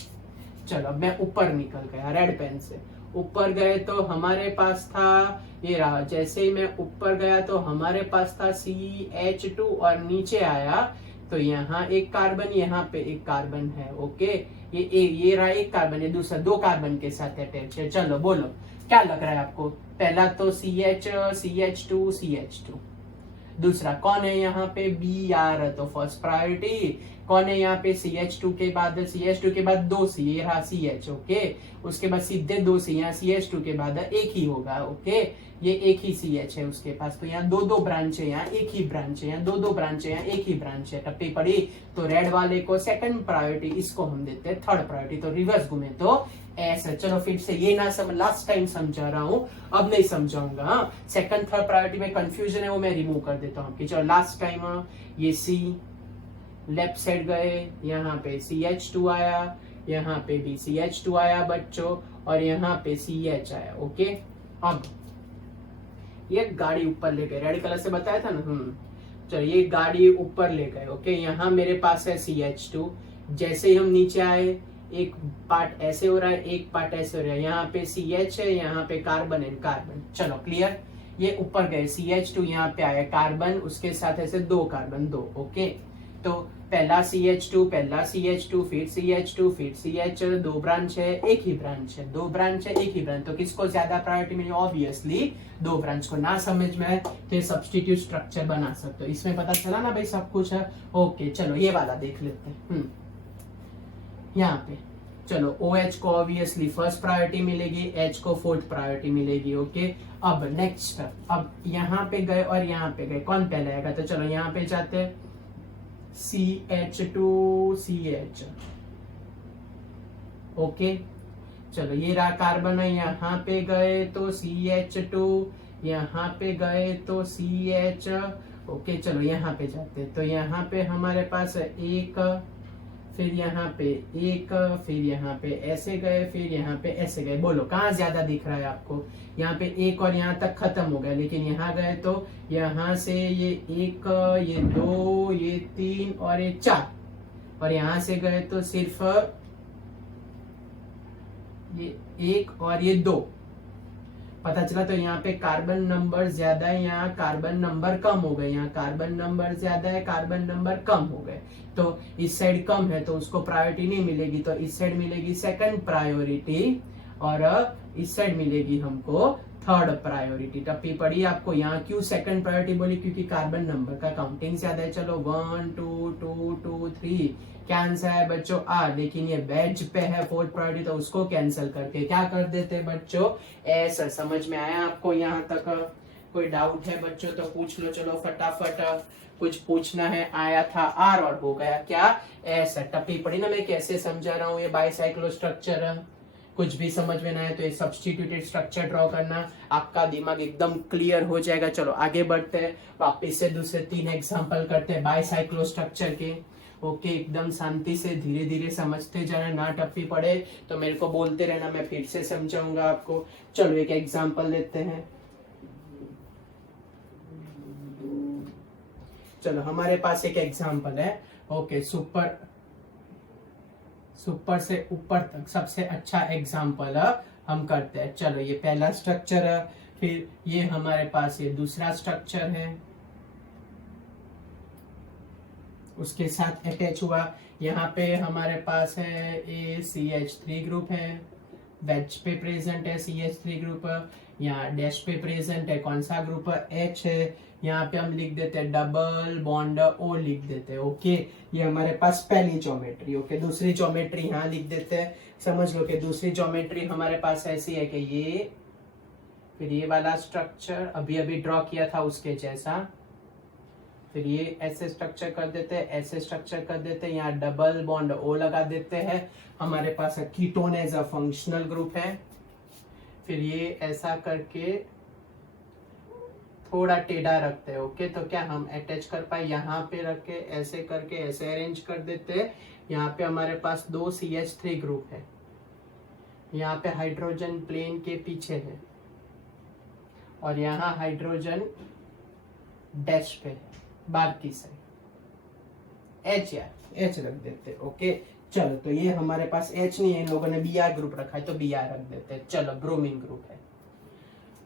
चलो अब मैं ऊपर निकल गया रेड पेन से, ऊपर गए तो हमारे पास था ये रहा। जैसे ही मैं ऊपर गया तो हमारे पास था CH2, और नीचे आया तो यहाँ एक कार्बन, यहाँ पे एक कार्बन है। ओके ये रहा एक कार्बन, ये दूसरा दो कार्बन के साथ अटैच है। चलो बोलो क्या लग रहा है आपको? पहला तो CH, CH2, दूसरा कौन है यहाँ पे? Br, तो फर्स्ट प्रायोरिटी। कौन है यहाँ पे? CH2 के बाद दो C, ये रहा CH। ओके उसके बाद सीधे दो C, यहाँ CH2 के बाद एक ही होगा। ओके ये एक ही CH है उसके पास, तो यहाँ दो ब्रांच है, यहाँ एक ही ब्रांच है, यहाँ दो ब्रांच है, यहाँ एक ही ब्रांच है। टप्पी पड़ी। तो रेड वाले को सेकंड प्रायोरिटी, इसको हम देते हैं थर्ड प्रायोरिटी। तो रिवर्स घूमे तो ऐसा। चलो फिर से ये ना समझ, लास्ट टाइम समझा रहा हूँ, अब नहीं समझाऊंगा। सेकंड थर्ड प्रायोरिटी में कंफ्यूजन है, वो मैं रिमूव कर देता हूँ। चलो लास्ट टाइम ये C लेफ्ट साइड गए, यहाँ पे CH2 आया, यहाँ पे भी CH2 आया बच्चों, और यहाँ पे CH आया। ओके अब ये गाड़ी ऊपर ले गए, रेड कलर से बताया था ना। चलो ये गाड़ी ऊपर ले गए। ओके यहाँ मेरे पास है CH2, जैसे ही हम नीचे आए एक पार्ट ऐसे हो रहा है, एक पार्ट ऐसे हो रहा है। यहाँ पे CH है, यहाँ पे कार्बन एंड कार्बन। चलो क्लियर? ये ऊपर गए CH2, यहाँ पे आया कार्बन, उसके साथ ऐसे दो कार्बन दो। ओके तो पहला CH2, फिर CH2, फिर CH, दो ब्रांच है, एक ही ब्रांच है, दो ब्रांच है, एक ही ब्रांच। तो किसको ज्यादा प्रायोरिटी मिली? ऑब्वियसली दो ब्रांच को। ना समझ में आए तो सब्स्टिट्यूट स्ट्रक्चर बना सकते हो। इसमें पता चला ना भाई सब कुछ है। ओके चलो ये वाला देख लेते हैं। यहाँ पे चलो OH को ऑब्वियसली फर्स्ट प्रायोरिटी मिलेगी, H को फोर्थ प्रायोरिटी मिलेगी। ओके, अब नेक्स्ट, अब यहाँ पे गए और यहाँ पे गए, कौन पहले आएगा? तो चलो यहाँ पे जाते हैं CH2CH। ओके, चलो ये रहा कार्बन है, यहाँ पे गए तो CH2, यहाँ पे गए तो CH। ओके, चलो यहाँ पे जाते हैं, तो यहाँ पे हमारे पास एक, फिर यहाँ पे एक, फिर यहाँ पे ऐसे गए, फिर यहाँ पे ऐसे गए। बोलो कहाँ ज्यादा दिख रहा है आपको? यहाँ पे एक और यहाँ तक खत्म हो गया, लेकिन यहाँ गए तो यहाँ से ये एक, ये दो, ये तीन और ये चार, और यहाँ से गए तो सिर्फ ये एक और ये दो। पता चला तो यहाँ पे कार्बन नंबर ज्यादा है, यहाँ कार्बन नंबर कम हो गए, यहाँ कार्बन नंबर ज्यादा है, कार्बन नंबर कम हो गए। तो इस साइड कम है तो उसको प्रायोरिटी नहीं मिलेगी, तो इस साइड मिलेगी सेकंड प्रायोरिटी, और इस साइड मिलेगी हमको थर्ड प्रायोरिटी। टप्पी पड़ी आपको। यहाँ क्यों सेकंड प्रायोरिटी बोली? क्योंकि कार्बन नंबर का काउंटिंग ज्यादा है। चलो 1 2 2 2 3, क्या आंसर है बच्चों? लेकिन ये वेज पे है फोर्थ प्रायोरिटी, तो उसको कैंसिल करके क्या कर देते बच्चों? ऐसा। समझ में आया आपको यहाँ तक? कोई डाउट है बच्चों तो पूछ लो। चलो फटाफट, कुछ पूछना है? आया था आर और हो गया क्या? ऐसा। टप्पी पड़ी ना मैं कैसे समझा रहा हूँ ये बाइसाइक्लो स्ट्रक्चर। कुछ भी समझ में ना आए तो ये सब्स्टिट्यूटेड स्ट्रक्चर ड्रॉ करना, आपका दिमाग एकदम क्लियर हो जाएगा। चलो आगे बढ़ते हैं, वापिस से दूसरे 3 एग्जांपल करते हैं बाइसाइक्लो स्ट्रक्चर के। ओके, एकदम शांति से धीरे धीरे समझते जाना, ना टप्पी पड़े तो मेरे को बोलते रहना, मैं फिर से समझाऊंगा आपको। चलो एक एग्जांपल लेते हैं। चलो हमारे पास एक एग्जांपल है। ओके, सुपर से ऊपर तक सबसे अच्छा एग्जांपल हम करते हैं। चलो ये पहला स्ट्रक्चर है, फिर ये हमारे पास ये दूसरा स्ट्रक्चर है, उसके साथ अटैच हुआ। यहाँ पे हमारे पास है CH3 ग्रुप है, वेज पे प्रेजेंट है CH3 ग्रुप, यहाँ डैश पे प्रेजेंट है कौन सा ग्रुप? H है। यहाँ पे हम लिख देते हैं डबल बॉन्ड O लिख देते हैं। ओके, ये हमारे पास पहली ज्योमेट्री। ओके, दूसरी ज्योमेट्री यहाँ लिख देते हैं। समझ लो कि दूसरी ज्योमेट्री हमारे पास ऐसी है कि ये, फिर ये वाला स्ट्रक्चर अभी अभी ड्रॉ किया था उसके जैसा, फिर ये ऐसे स्ट्रक्चर कर देते हैं, ऐसे स्ट्रक्चर कर देते हैं, यहाँ डबल बॉन्ड O लगा देते हैं। हमारे पास ketone as a functional group है। फिर ये ऐसा करके थोड़ा टेढ़ा रखते हैं। ओके, तो क्या हम अटैच कर पाए? यहाँ पे रख के ऐसे करके ऐसे अरेंज कर देते हैं। यहाँ पे हमारे पास 2 CH3 ग्रुप है, यहाँ पे हाइड्रोजन प्लेन के पीछे है, और यहाँ हाइड्रोजन डैश पे है बाकी साइड। H रख देते हैं। ओके, चलो तो ये हमारे पास H नहीं है, इन लोगों ने Br ग्रुप रखा है तो Br रख देते हैं। चलो ब्रोमीन ग्रुप है।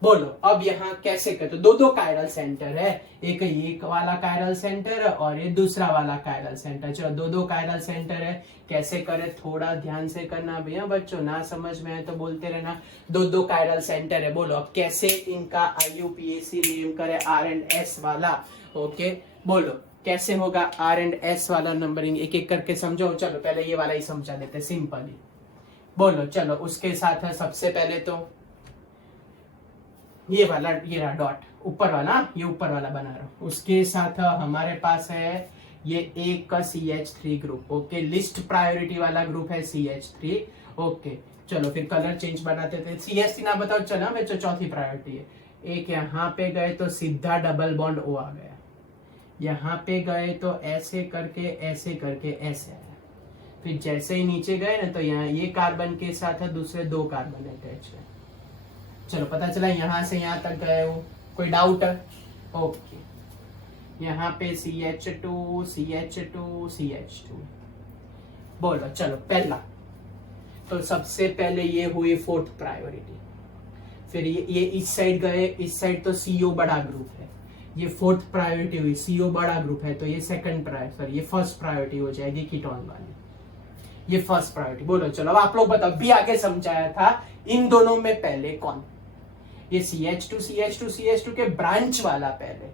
बोलो अब यहाँ कैसे करते? दो कायरल सेंटर है, एक ये वाला कायरल सेंटर और ये दूसरा वाला कायरल सेंटर। चलो दो कायरल सेंटर है, कैसे करे थोड़ा ध्यान से करना भैया बच्चों, ना समझ में आए तो बोलते रहना। दो कायरल सेंटर है, बोलो अब कैसे इनका IUPAC नेम करे R&S वाला। ओके, बोलो कैसे होगा R&S वाला नंबरिंग? एक एक करके समझो। चलो पहले ये वाला ही समझा देते सिंपली। बोलो चलो, उसके साथ है सबसे पहले तो ये वाला, ये रहा डॉट ऊपर वाला, ये ऊपर वाला बना रहा हूं। उसके साथ हमारे पास है ये एक का CH3 group. Okay, list priority वाला ग्रुप है CH3। ओके, चलो फिर कलर चेंज बनाते थे। CH3 ना बताओ, चला बच्चों चौथी प्रायोरिटी है। एक यहाँ पे गए तो सीधा डबल बॉन्ड O आ गया, यहाँ पे गए तो ऐसे करके ऐसे आया। फिर जैसे ही नीचे गए ना तो यहाँ ये कार्बन के साथ है दूसरे 2 कार्बन अटैच है। चलो पता चला यहाँ से यहाँ तक गए हो। कोई डाउट? ओके, यहाँ पे CH2 CH2 CH2। बोलो चलो पहला तो सबसे पहले ये हुई फोर्थ प्रायोरिटी। फिर ये इस साइड गए, इस साइड तो CO बड़ा ग्रुप है, ये फोर्थ प्रायोरिटी हुई। CO बड़ा ग्रुप है तो ये सेकंड प्रायोरिटी, सॉरी ये फर्स्ट प्रायोरिटी हो जाएगी कीटोन वाली, ये फर्स्ट प्रायोरिटी। बोलो चलो अब आप लोग बताओ, भी आगे समझाया था इन दोनों में पहले कौन? ये CH2 के ब्रांच वाला पहले,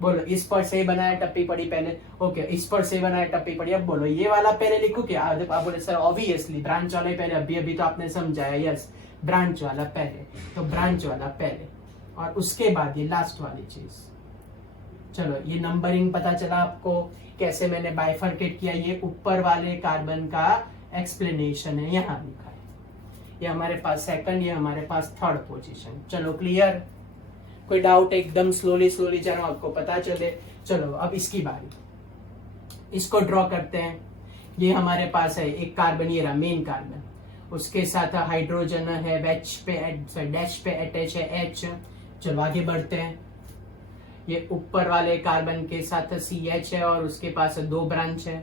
बोलो इस पर से बनाया टप्पी पड़ी पहले, ओके इस पर से बनाया टप्पी पड़ी। अब बोलो ये वाला पहले लिखूं क्या? आप बोले सर ऑब्वियसली ब्रांच वाला ही पहले, अभी तो आपने समझाया, यस ब्रांच वाला पहले, तो ब्रांच वाला पहले और उसके बाद ये लास्ट वाली चीज। चलो ये नंबरिंग पता चला आपको कैसे मैंने बाइफरकेट किया, ये ऊपर वाले कार्बन का एक्सप्लेनेशन है, यहाँ लिखा है, ये हमारे पास सेकंड, ये हमारे पास थर्ड पोजीशन। चलो क्लियर? कोई डाउट? एकदम स्लोली जानो, आपको पता चले। चलो अब इसकी बारी, इसको ड्रॉ करते हैं। ये हमारे पास है एक कार्बन, ये रहा मेन कार्बन, उसके साथ हाइड्रोजन है डैश पे अटैच है H। चलो आगे बढ़ते हैं। ये ऊपर वाले कार्बन के साथ CH है और उसके पास 2 ब्रांच है।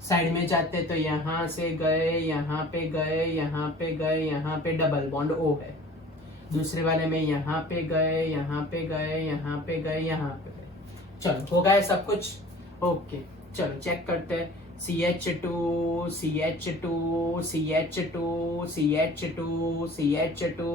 साइड में जाते तो यहां से गए, यहाँ पे गए, यहाँ पे गए, यहाँ पे डबल बॉन्ड O है। दूसरे वाले में यहाँ पे गए, यहाँ पे गए, यहाँ पे गए, यहाँ पे गए। चलो हो गया सब कुछ? ओके चलो चेक करते हैं। CH2 CH2 CH2 CH2 CH2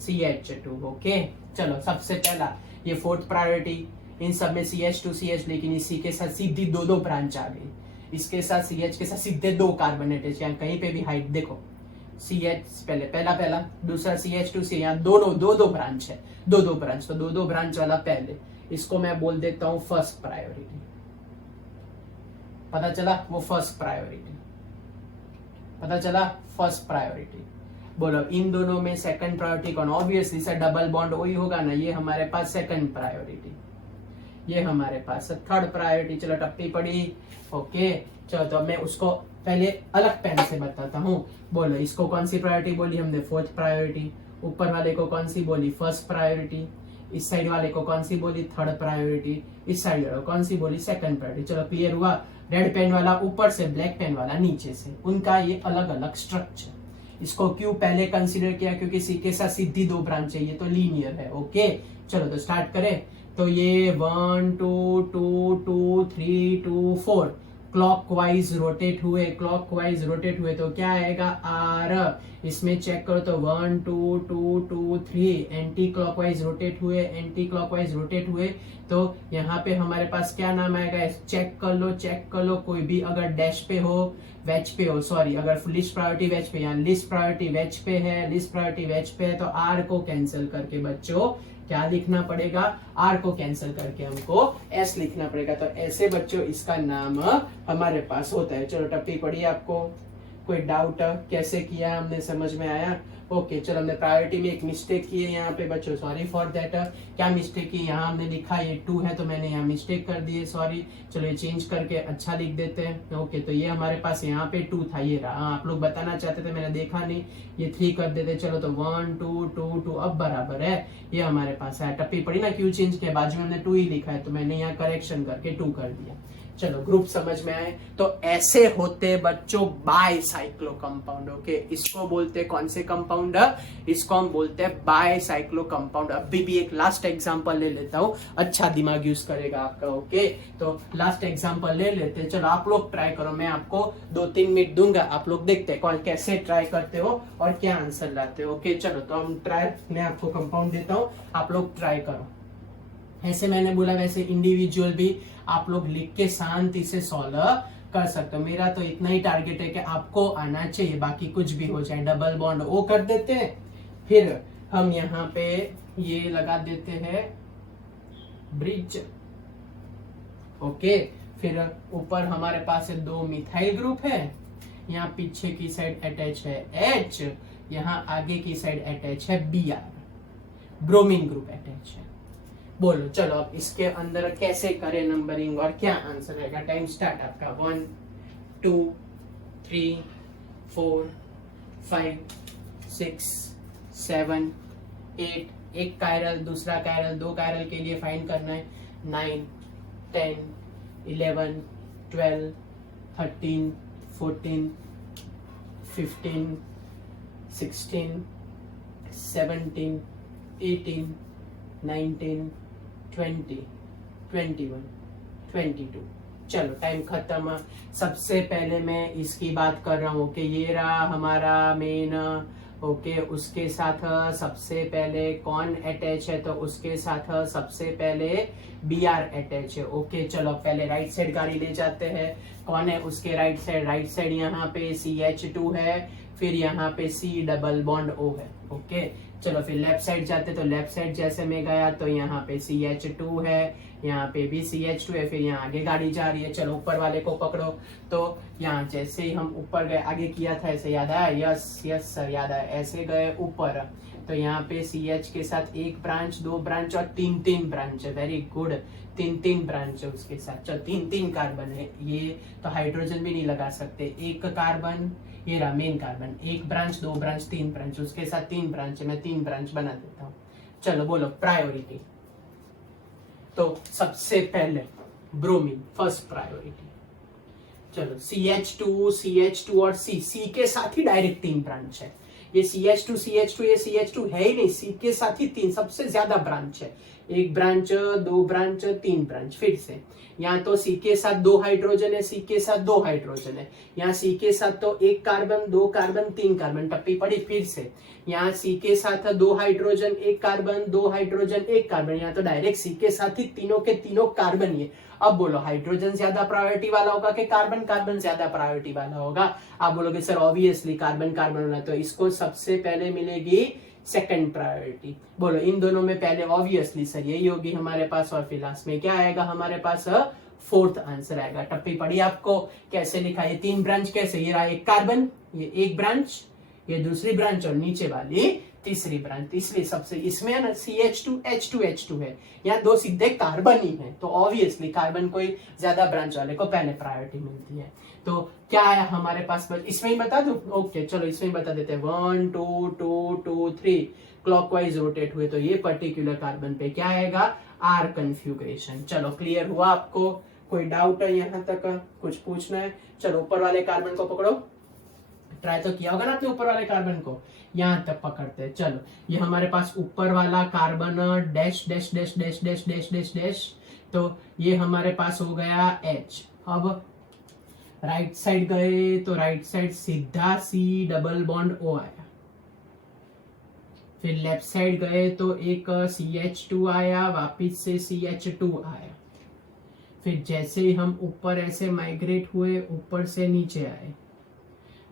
CH2। Okay चलो सबसे पहला ये 4th प्रायोरिटी, इन सब में CH2 CH, लेकिन इसी के साथ सीधी 2 ब्रांच आ गई। इसके साथ CH के साथ सीधे 2 कार्बन अटैच, यहाँ कहीं पे भी हाइट देखो, CH पहला, दूसरा CH2 से यहाँ दो ब्रांच है, 2 ब्रांच, तो 2 ब्रांच वाला पहले, इसको मैं बोल देता हूँ फर्स्ट प्रायोरिटी। पता चला? वो फर्स्ट प्रायोरिटी, पता चला फर्स्ट प्रायोरिटी। बोलो इन दोनों में सेकंड प्रायोरिटी कौन? ऑब्वियसली सर डबल बॉन्ड वही होगा ना, ये हमारे पास सेकंड प्रायोरिटी, ये हमारे पास थर्ड प्रायोरिटी। चलो टप्पी पड़ी, ओके चलो तो मैं उसको पहले अलग पेन से बताता हूँ। बोलो इसको कौन सी प्रायोरिटी बोली हमने? 4th priority. ऊपर वाले को कौन सी बोली? First priority. इस साइड वाले को कौन सी बोली? Third priority. इस साइड वाले को कौन सी बोली? Second priority. चलो क्लियर हुआ? रेड पेन वाला ऊपर से, ब्लैक पेन वाला नीचे से, उनका ये अलग अलग स्ट्रक्चर। इसको क्यों पहले कंसीडर किया? क्योंकि सी के साथ सीधी 2 ब्रांच है, ये तो लीनियर है। ओके चलो तो स्टार्ट करें। तो ये 1 2 2 2 3 2 4 क्लॉकवाइज रोटेट हुए, क्लॉकवाइज रोटेट हुए तो क्या आएगा? R। इसमें चेक करो तो 1 2 2 2 3 एंटी क्लॉकवाइज रोटेट हुए, एंटी क्लॉकवाइज रोटेट हुए, तो यहाँ पे हमारे पास क्या नाम आएगा? चेक कर लो, कोई भी अगर डैश पे हो, वेज पे हो, सॉरी अगर लिस्ट प्रायोरिटी वेज पे, या लिस्ट प्रायोरिटी वेज पे है, लिस्ट प्रायोरिटी वेज पे है, तो R को कैंसिल करके बच्चों क्या लिखना पड़ेगा? R को कैंसिल करके हमको S लिखना पड़ेगा। तो ऐसे बच्चों इसका नाम हमारे पास होता है। चलो टप्पी पड़ी आपको? कोई डाउट? कैसे किया हमने, समझ में आया? ओके चलो हमने प्रायोरिटी में एक मिस्टेक की है यहाँ पे बच्चों, सॉरी फॉर दैट। क्या मिस्टेक की? यहाँ हमने लिखा ये 2 है तो मैंने यहाँ मिस्टेक कर दी है, सॉरी। चलो ये चेंज करके अच्छा लिख देते हैं। ओके तो ये हमारे पास यहाँ पे 2 था, ये रहा। आप लोग बताना चाहते थे, मैंने देखा नहीं, ये 3 कर देते। चलो तो 1 2 2 2 अब बराबर है, ये हमारे पास है। टप्पी पड़ी ना क्यों चेंज किया? बाजू में हमने 2 ही लिखा है तो मैंने यहाँ करेक्शन करके 2 कर दिया। चलो ग्रुप समझ में आए? तो ऐसे होते बच्चों बाइसाइक्लो कंपाउंड। ओके इसको बोलते कौन से कंपाउंड? इसको हम बोलते हैं बाइसाइक्लो कंपाउंड। अभी भी एक लास्ट एग्जांपल ले लेता हूँ, अच्छा दिमाग यूज करेगा आपका। ओके तो लास्ट एग्जांपल ले लेते हैं। चलो आप लोग ट्राई करो, मैं आपको 2-3 मिनट दूंगा, आप लोग देखते हैं कौन कैसे ट्राई करते हो और क्या आंसर लाते हो। ओके चलो तो हम ट्राई, मैं आपको कंपाउंड देता हूँ, आप लोग ट्राई करो। ऐसे मैंने बोला वैसे इंडिविजुअल भी आप लोग लिख के शांति से सॉल्व कर सकते हो। मेरा तो इतना ही टारगेट है कि आपको आना चाहिए, बाकी कुछ भी हो जाए। डबल बॉन्ड ओ कर देते हैं, फिर हम यहाँ पे ये लगा देते हैं ब्रिज। ओके फिर ऊपर हमारे पास 2 मिथाइल ग्रुप है, यहाँ पीछे की साइड अटैच है H, यहाँ आगे की साइड अटैच है Br, ब्रोमीन ग्रुप अटैच है। बोलो चलो अब इसके अंदर कैसे करें नंबरिंग और क्या आंसर रहेगा? टाइम स्टार्ट आपका। 1 2 3 4 5 6 7 8, एक कायरल दूसरा कायरल, 2 कायरल के लिए फाइंड करना है। 9 10 11 12 13 14 15 16 17 18 19 20 21 22। चलो टाइम खत्म। सबसे पहले मैं इसकी बात कर रहा हूँ कि ये रहा हमारा मेन ओके, उसके साथ सबसे पहले कौन अटैच है, तो उसके साथ सबसे पहले Br अटैच है। ओके, चलो पहले राइट साइड गाड़ी ले जाते हैं। कौन है उसके राइट साइड यहाँ पे CH2 है, फिर यहाँ पे C डबल बॉन्ड O है। ओके, चलो फिर लेफ्ट साइड जाते, तो लेफ्ट साइड जैसे मैं गया तो यहाँ पे CH2 है, यहाँ पे भी CH2 है, फिर यहाँ आगे गाड़ी जा रही है। चलो ऊपर वाले को पकड़ो, तो यहाँ जैसे ही हम ऊपर गए, आगे किया था ऐसे, याद आया? यस यस सर, याद आया। ऐसे गए ऊपर, तो यहाँ पे CH के साथ एक ब्रांच, दो ब्रांच और तीन ब्रांच है। वेरी गुड, तीन ब्रांच है उसके साथ। चलो तीन कार्बन है ये, तो हाइड्रोजन भी नहीं लगा सकते। एक कार्बन, ये रहा मेन कार्बन, एक ब्रांच, दो ब्रांच, तीन ब्रांच, उसके साथ तीन ब्रांच है, मैं तीन ब्रांच बना देता हूँ। चलो बोलो प्रायोरिटी। तो सबसे पहले ब्रोमीन फर्स्ट प्रायोरिटी। चलो CH2 और C के साथ ही डायरेक्ट तीन ब्रांच है। ये CH2 ये CH2 है ही नहीं, C के साथ ही तीन सबसे ज्यादा ब्रांच है। एक ब्रांच, दो ब्रांच, तीन ब्रांच। फिर से यहाँ तो C के साथ दो हाइड्रोजन है, C के साथ दो हाइड्रोजन है। यहाँ C के साथ तो एक कार्बन, दो कार्बन, तीन कार्बन, टप्पी पड़ी। फिर से यहाँ C के साथ दो हाइड्रोजन, एक कार्बन, दो हाइड्रोजन, एक कार्बन। यहाँ तो डायरेक्ट C के साथ ही तीनों के तीनों कार्बन ही है। अब बोलो हाइड्रोजन ज्यादा प्रायोरिटी वाला होगा कि कार्बन ज्यादा प्रायोरिटी वाला होगा? आप बोलोगे सर ऑब्वियसली कार्बन होना, तो इसको सबसे पहले मिलेगी सेकंड प्रायोरिटी। बोलो इन दोनों में पहले ऑब्वियसली सर यही होगी हमारे पास, और फिर लास्ट में क्या आएगा हमारे पास? फोर्थ आंसर आएगा। टप्पी पड़ी आपको? कैसे लिखा? ये तीन ब्रांच कैसे, ये रहा एक कार्बन, ये एक ब्रांच, ये दूसरी ब्रांच, और नीचे वाली तीसरी ब्रांच। इसलिए सबसे इसमें है ना CH2H2 है, यहाँ दो सीधे कार्बन ही है, तो ऑब्वियसली कार्बन को ज्यादा ब्रांच वाले को पहले प्रायोरिटी मिलती है। तो क्या है हमारे पास? इसमें ही बता दूं? ओके चलो इसमें ही बता देते हैं। 1 2 2 2 3 क्लॉकवाइज रोटेट हुए, तो ये पर्टिकुलर कार्बन पे क्या आएगा? R कन्फ्यूगरेशन। चलो क्लियर हुआ आपको? कोई डाउट है यहाँ तक? कुछ पूछना है? चलो ऊपर वाले कार्बन को पकड़ो। ट्राई तो किया होगा ना आपने ऊपर वाले कार्बन को, यहाँ तक पकड़ते हैं। चलो ये हमारे पास ऊपर वाला carbon dash dash dash dash dash dash dash dash, तो ये हमारे पास हो गया H। अब राइट साइड गए तो राइट साइड सीधा C डबल बॉन्ड O आया। फिर लेफ्ट साइड गए तो एक CH2 आया, वापिस से CH2 आया। फिर जैसे ही हम ऊपर ऐसे माइग्रेट हुए, ऊपर से नीचे आए,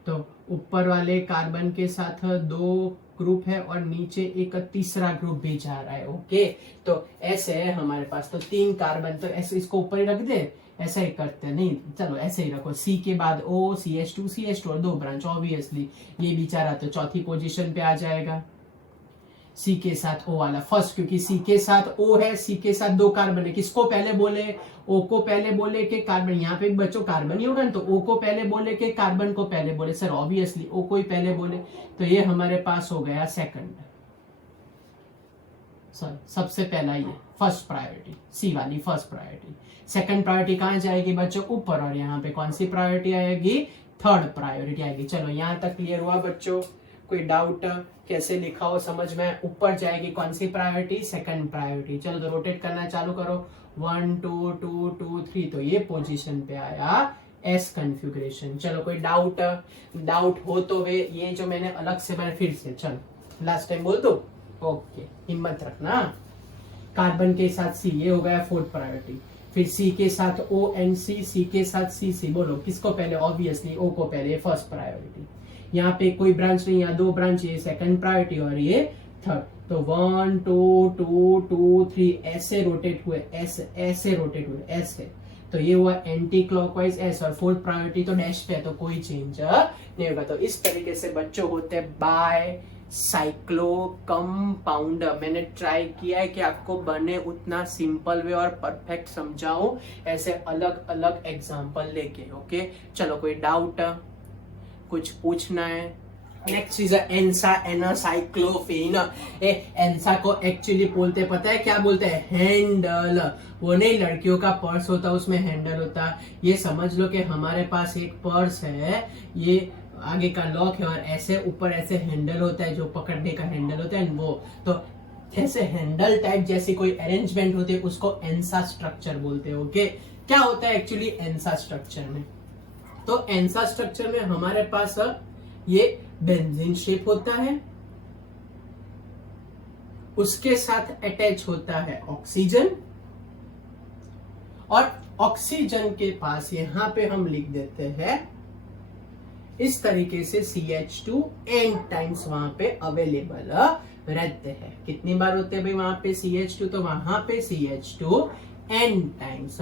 तो ऊपर वाले कार्बन के साथ दो ग्रुप है और नीचे एक तीसरा ग्रुप भी जा रहा है। ओके, तो ऐसे है हमारे पास। तो तीन कार्बन, तो ऐसे इसको ऊपर ही रख दे, ऐसा ही करते हैं। नहीं चलो ऐसे ही रखो, C के बाद O, CH2 और दो ब्रांच। ऑब्वियसली ये बेचारा तो चौथी पोजीशन पे आ जाएगा, C के साथ O वाला फर्स्ट, क्योंकि C के साथ O है, C के साथ दो कार्बन है। किसको पहले बोले? O को पहले बोले कि कार्बन? यहाँ पे बच्चों कार्बन ही होगा ना, तो O को पहले बोले कि कार्बन को पहले बोले? सर ऑब्वियसली O को ही पहले बोले, तो ये हमारे पास हो गया सेकंड। सॉरी सबसे पहला ये फर्स्ट प्रायोरिटी, C वाली फर्स्ट प्रायोरिटी। सेकंड प्रायोरिटी कहाँ जाएगी बच्चों? ऊपर। और यहाँ पे कौन सी प्रायोरिटी आएगी? थर्ड प्रायोरिटी आएगी। चलो यहाँ तक क्लियर हुआ बच्चों? कोई डाउट? कैसे लिखा हो समझ में? ऊपर जाएगी कौन सी प्रायोरिटी? Second priority. चलो तो रोटेट करना चालू करो। 1 2 2 2 3, तो ये पोजीशन पे आया S कन्फ्यूगरेशन। चलो कोई डाउट हो तो वे ये जो मैंने अलग से बनाया, फिर से चलो लास्ट टाइम बोल दो। ओके हिम्मत रखना। कार्बन के साथ C, ये हो गया फोर्थ प्रायोरिटी। फिर C के साथ O एंड C के साथ C। बोलो किसको पहले? ऑब्वियसली O को पहले, फर्स्ट प्रायोरिटी। यहाँ पे कोई ब्रांच नहीं, यहाँ दो ब्रांच, ये सेकंड प्रायोरिटी और ये थर्ड। तो 1 2 2 2 3 ऐसे रोटेट हुए, ऐसे रोटेट हुए, ऐसे। तो ये हुआ एंटी क्लॉकवाइज S, और फोर्थ प्रायोरिटी तो डैश पे है, तो कोई चेंज नहीं होगा। तो इस तरीके से बच्चों होते हैं बाय साइक्लो कंपाउंड। मैंने ट्राई किया है कि आपको बने उतना सिंपल वे और परफेक्ट समझाऊं, ऐसे अलग अलग एग्जांपल लेके। ओके चलो कोई डाउट? कुछ पूछना है? नेक्स्ट चीज है एंसा एनासाइक्लोफेन। एंसा को एक्चुअली बोलते पता है क्या बोलते हैं? हैंडल। वो नहीं लड़कियों का पर्स होता उसमें हैंडल होता। ये समझ लो कि हमारे पास एक पर्स है, ये आगे का लॉक है और ऐसे ऊपर ऐसे हैंडल होता है जो पकड़ने का हैंडल होता है वो। तो ऐसे हैंडल टाइप जैसी कोई अरेंजमेंट होती है उसको एंसा स्ट्रक्चर बोलते हैं। ओके क्या होता है एक्चुअली एंसा स्ट्रक्चर में? तो एंसा स्ट्रक्चर में हमारे पास ये बेंजीन शेप होता है, उसके साथ अटैच होता है ऑक्सीजन, और ऑक्सीजन के पास यहां पे हम लिख देते हैं इस तरीके से CH2 n टाइम्स वहां पे अवेलेबल रहते हैं। कितनी बार होते हैं भाई वहां पे CH2? तो वहां पे CH2 n टाइम्स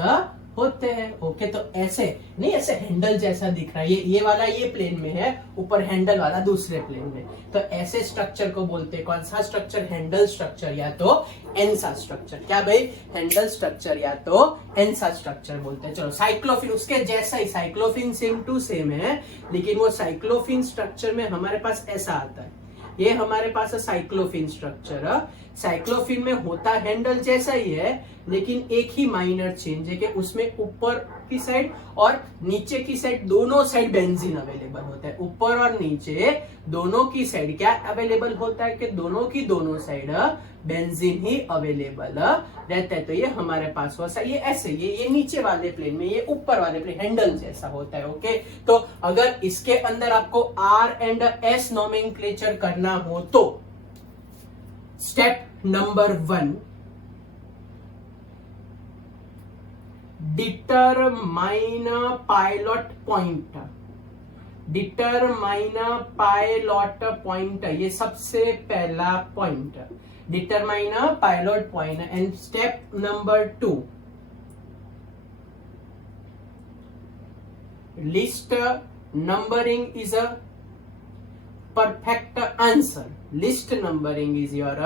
होते हैं। ओके, तो ऐसे नहीं, ऐसे हैंडल जैसा दिख रहा है, ये वाला ये प्लेन में है, ऊपर हैंडल वाला दूसरे प्लेन में, तो ऐसे स्ट्रक्चर को बोलते हैं कौन सा स्ट्रक्चर? हैंडल स्ट्रक्चर या तो एनसा स्ट्रक्चर। क्या भाई? हैंडल स्ट्रक्चर या तो एनसा स्ट्रक्चर बोलते हैं। चलो साइक्लोफिन उसके जैसा ही, साइक्लोफिन सेम टू सेम है, लेकिन वो साइक्लोफिन स्ट्रक्चर में हमारे पास ऐसा आता है, ये हमारे पास है साइक्लोफिन स्ट्रक्चर। साइक्लोफिन में होता हैंडल जैसा ही है, लेकिन एक ही माइनर चेंज है कि उसमें ऊपर की साइड और नीचे की साइड दोनों साइड बेंजीन अवेलेबल होता है। ऊपर और नीचे दोनों की साइड क्या अवेलेबल होता है? कि दोनों की दोनों साइड बेंजीन ही अवेलेबल रहता है। तो ये हमारे पास हुआ, ये ऐसे, ये नीचे वाले प्लेन में, ये ऊपर वाले प्लेन हैंडल जैसा होता है। ओके, तो अगर इसके अंदर आपको R एंड S नोमेनक्लेचर करना हो तो step number 1, determine pilot point. Determine pilot point, ये सबसे पहला point, determine pilot point. And step number 2, list numbering is a perfect answer. List numbering is your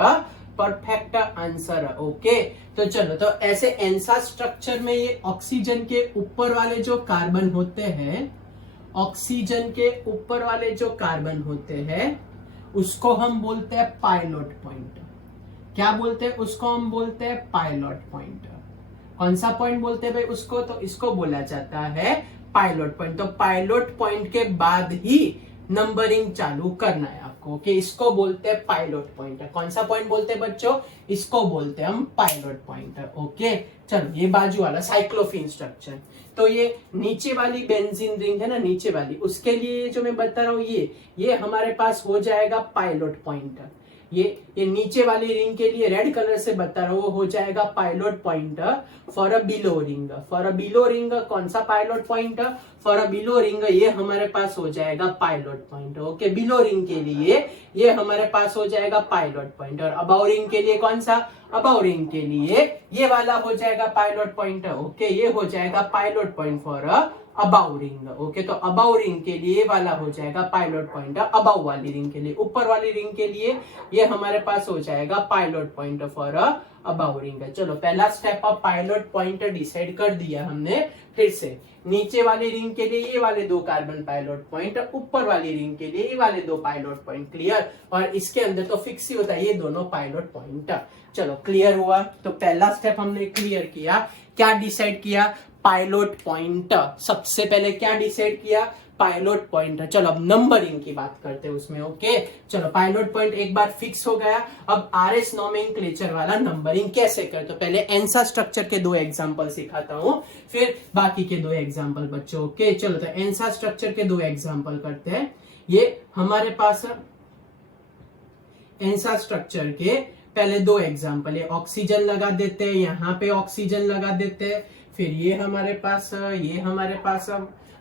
perfect answer. Okay, तो चलो, तो ऐसे एनसा स्ट्रक्चर में ये ऑक्सीजन के ऊपर वाले जो कार्बन होते हैं, ऑक्सीजन के ऊपर वाले जो कार्बन होते हैं, उसको हम बोलते हैं पायलट पॉइंट। क्या बोलते हैं उसको? हम बोलते हैं पायलट पॉइंट। कौन सा पॉइंट बोलते हैं भाई उसको? तो इसको बोला जाता है पायलट पॉइंट। तो पायलट पॉइंट के बाद ही नंबरिंग चालू करना है आपको। ओके, इसको बोलते हैं पायलट पॉइंट। कौन सा पॉइंट बोलते हैं बच्चों? इसको बोलते हैं हम पायलट पॉइंट। ओके, चलो, ये बाजू वाला साइक्लोफिन स्ट्रक्चर। तो ये नीचे वाली बेंजीन रिंग है ना, नीचे वाली, उसके लिए जो मैं बता रहा हूं, ये हमारे पास हो जाएगा पायलट पॉइंट। ये नीचे वाली रिंग के लिए रेड कलर से बता रहा हूं, वो हो जाएगा pilot point for a below ring. For a below ring कौन सा pilot point? For a below ring ये हमारे पास हो जाएगा pilot point. Okay, below ring के लिए ये हमारे पास हो जाएगा पायलट पॉइंट। और अबाउ रिंग के लिए कौन सा? अबाउ रिंग के लिए ये वाला हो जाएगा पायलट पॉइंट। ओके, ये हो जाएगा pilot point for about ring. Okay, तो अबाउ रिंग के लिए वाला हो जाएगा पायलट पॉइंट। अबाउ वाली रिंग के लिए, ऊपर वाली रिंग के लिए ये हमारे पास हो जाएगा pilot point for about ring. चलो, पहला step of pilot point decide कर दिया हमने। फिर से नीचे वाली रिंग के लिए ये वाले दो कार्बन पायलट पॉइंट, ऊपर वाली रिंग के लिए ये वाले दो पायलट पॉइंट। क्लियर? और इसके अंदर तो फिक्स ही होता है ये दोनों पायलट पॉइंट। चलो, क्लियर हुआ? तो पहला स्टेप हमने क्लियर किया। क्या डिसाइड किया? Pilot point. सबसे पहले क्या डिसाइड किया? Pilot point. चलो, अब नंबरिंग की बात करते हैं उसमें। ओके, चलो, पायलट पॉइंट एक बार फिक्स हो गया। अब RS नोमेनक्लेचर वाला नंबरिंग कैसे करते? तो पहले एनसा स्ट्रक्चर के दो एग्जांपल सिखाता हूं, फिर बाकी के दो एग्जांपल बच्चों। ओके, चलो, तो एनसा स्ट्रक्चर के दो एग्जांपल करते हैं। ये हमारे पास एनसा स्ट्रक्चर के पहले दो एग्जांपल है। ऑक्सीजन लगा देते हैं, यहाँ पे ऑक्सीजन लगा देते हैं, फिर ये हमारे पास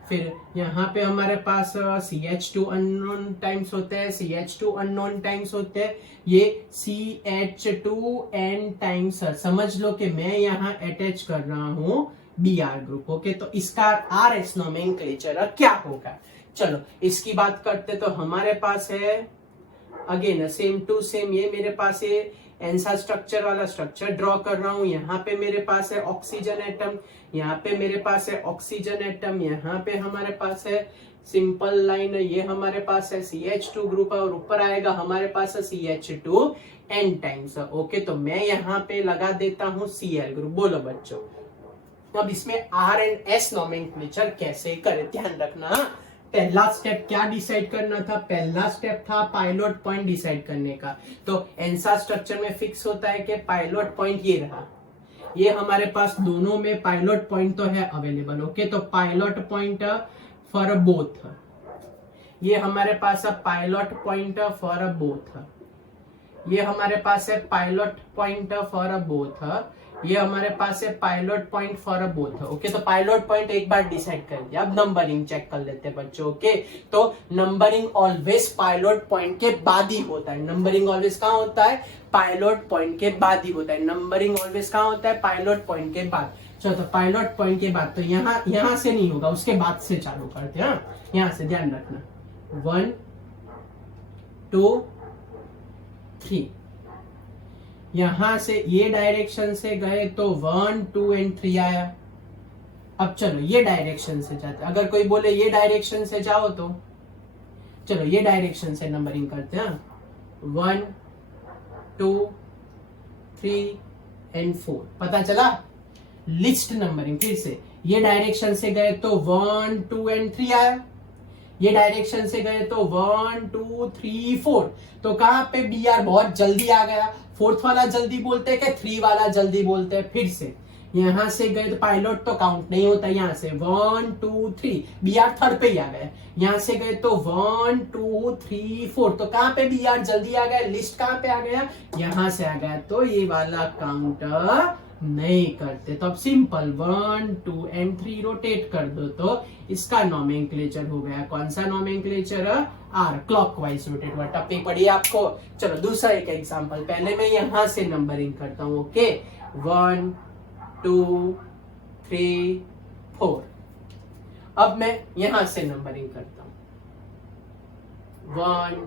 फिर यहाँ पे हमारे पास CH2 अननोन टाइम्स होते हैं, CH2 अननोन टाइम्स होते हैं, ये CH2n टाइम्स। समझ लो कि मैं यहाँ अटैच कर रहा हूँ Br ग्रुप। ओके, तो इसका RS नोमेनक्लेचर क्या होगा? चलो, इसकी बात करते तो हमारे पास है अगेन सेम टू सेम, ये मेरे पास है एनसा स्ट्रक्चर वाला स्ट्रक्चर ड्रॉ कर रहा हूं। यहाँ पे मेरे पास है ऑक्सीजन एटम, यहाँ पे मेरे पास है ऑक्सीजन एटम, यहाँ पे हमारे पास है सिंपल लाइन, ये हमारे पास है CH2 ग्रुप और ऊपर आएगा हमारे पास है CH2n टाइम्स। ओके, तो मैं यहाँ पे लगा देता हूँ Cl ग्रुप। बोलो बच्चों, अब इसमें R एंड S नोमेनक्लेचर कैसे करें? ध्यान रखना, पहला स्टेप क्या डिसाइड करना था? पहला स्टेप था पायलट पॉइंट डिसाइड करने का। तो एनसा स्ट्रक्चर में फिक्स होता है कि पायलट पॉइंट ये रहा, ये हमारे पास दोनों में पायलट पॉइंट तो है अवेलेबल। ओके, तो पायलट पॉइंट फॉर बोथ, ये हमारे पास है pilot point for a both, ये हमारे पास है pilot point for a both, ये हमारे पास है pilot point for a both. Okay, तो पायलट पॉइंट एक बार डिसाइड कर दिया, अब नंबरिंग चेक कर लेते हैं बच्चों। ओके, तो नंबरिंग ऑलवेज पायलट पॉइंट के बाद ही होता है, नंबरिंग ऑलवेज कहाँ होता है, पायलट पॉइंट के बाद ही होता है, नंबरिंग ऑलवेज कहाँ होता है, पायलट पॉइंट के बाद। चलो, तो पायलट पॉइंट के बाद, तो यहाँ से नहीं होगा, उसके बाद से चालू करते हैं। यहाँ से ध्यान रखना, 1 2 3, यहां से ये डायरेक्शन से गए तो 1 2 एंड 3 आया। अब चलो ये डायरेक्शन से जाते, अगर कोई बोले ये डायरेक्शन से जाओ तो चलो ये डायरेक्शन से नंबरिंग करते हैं, 1 2 3 एंड 4। पता चला लिस्ट नंबरिंग। फिर से ये डायरेक्शन से गए तो 1 2 एंड 3 आया, ये डायरेक्शन से गए तो 1 2 3 4। तो कहां पे बी आर बहुत जल्दी आ गया, फोर्थ वाला जल्दी बोलते हैं कि 3 वाला जल्दी बोलते हैं। फिर से यहां से गए तो पायलट तो काउंट नहीं होता, यहां से 1 2 3, बी आर थर्ड पे ही आ गए। यहां से गए तो 1 2 3 4, तो कहां पे बी आर जल्दी आ गया, लिस्ट कहां पे आ गया, यहां से आ गया, तो ये वाला काउंट नहीं करते। तो अब सिंपल 1 2 एंड 3 रोटेट कर दो, तो इसका नोमेनक्लेचर हो गया, कौन सा नोमेनक्लेचर, आर, क्लॉकवाइज रोटेट हुआ। टप्पी पड़ी आपको। चलो दूसरा एक एग्जांपल, पहले मैं यहां से नंबरिंग करता हूं। ओके, 1 2 3 4। अब मैं यहां से नंबरिंग करता हूं, 1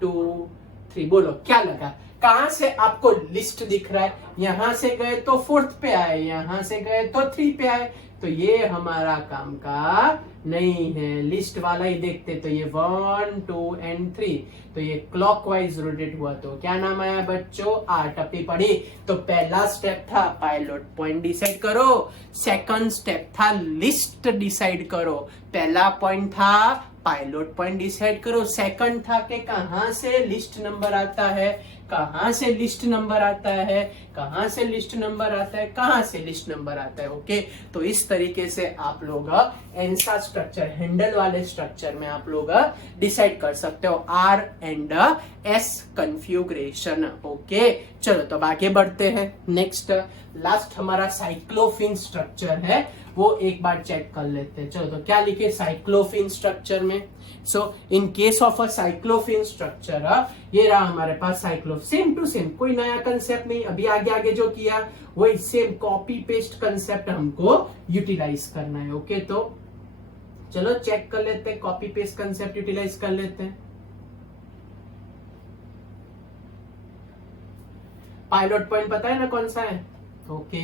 2 3। बोलो क्या लगा, कहां से आपको लिस्ट दिख रहा है, यहां से गए तो 4th पे आए, यहां से गए तो 3 पे आए, तो ये हमारा काम का नहीं है, लिस्ट वाला ही देखते। तो ये 1 2 एंड 3, तो ये क्लॉकवाइज रोटेट हुआ, तो क्या नाम आया बच्चों, आर। टप्पी पड़ी। तो पहला स्टेप था पायलट पॉइंट डिसाइड करो, सेकंड स्टेप था लिस्ट डिसाइड करो। पहला पॉइंट था पायलट पॉइंट डिसाइड करो, सेकंड था कि कहां से लिस्ट नंबर आता है, कहां से लिस्ट नंबर आता है, कहां से लिस्ट नंबर आता है, कहां से लिस्ट नंबर आता है। ओके, तो इस तरीके से आप लोग एंसा स्ट्रक्चर, हैंडल वाले स्ट्रक्चर में आप लोग डिसाइड कर सकते हो R and S configuration. Okay, चलो तो आगे बढ़ते हैं। नेक्स्ट लास्ट हमारा साइक्लोफिन स्ट्रक्चर है, वो एक बार चेक कर लेते हैं। चलो, तो क्या लिखे साइक्लोफिन स्ट्रक्चर में, so in case of a cyclophane structure, ये रहा हमारे पास साइक्लोफिन, सेम टू सेम, कोई नया कंसेप्ट नहीं, अभी आगे आगे जो किया वही सेम कॉपी पेस्ट कंसेप्ट हमको यूटिलाइज करना है। ओके, तो चलो चेक कर लेते हैं, कॉपी पेस्ट कंसेप्ट यूटिलाइज कर लेते हैं। पायलट पॉइंट पता है ना कौन सा है। ओके,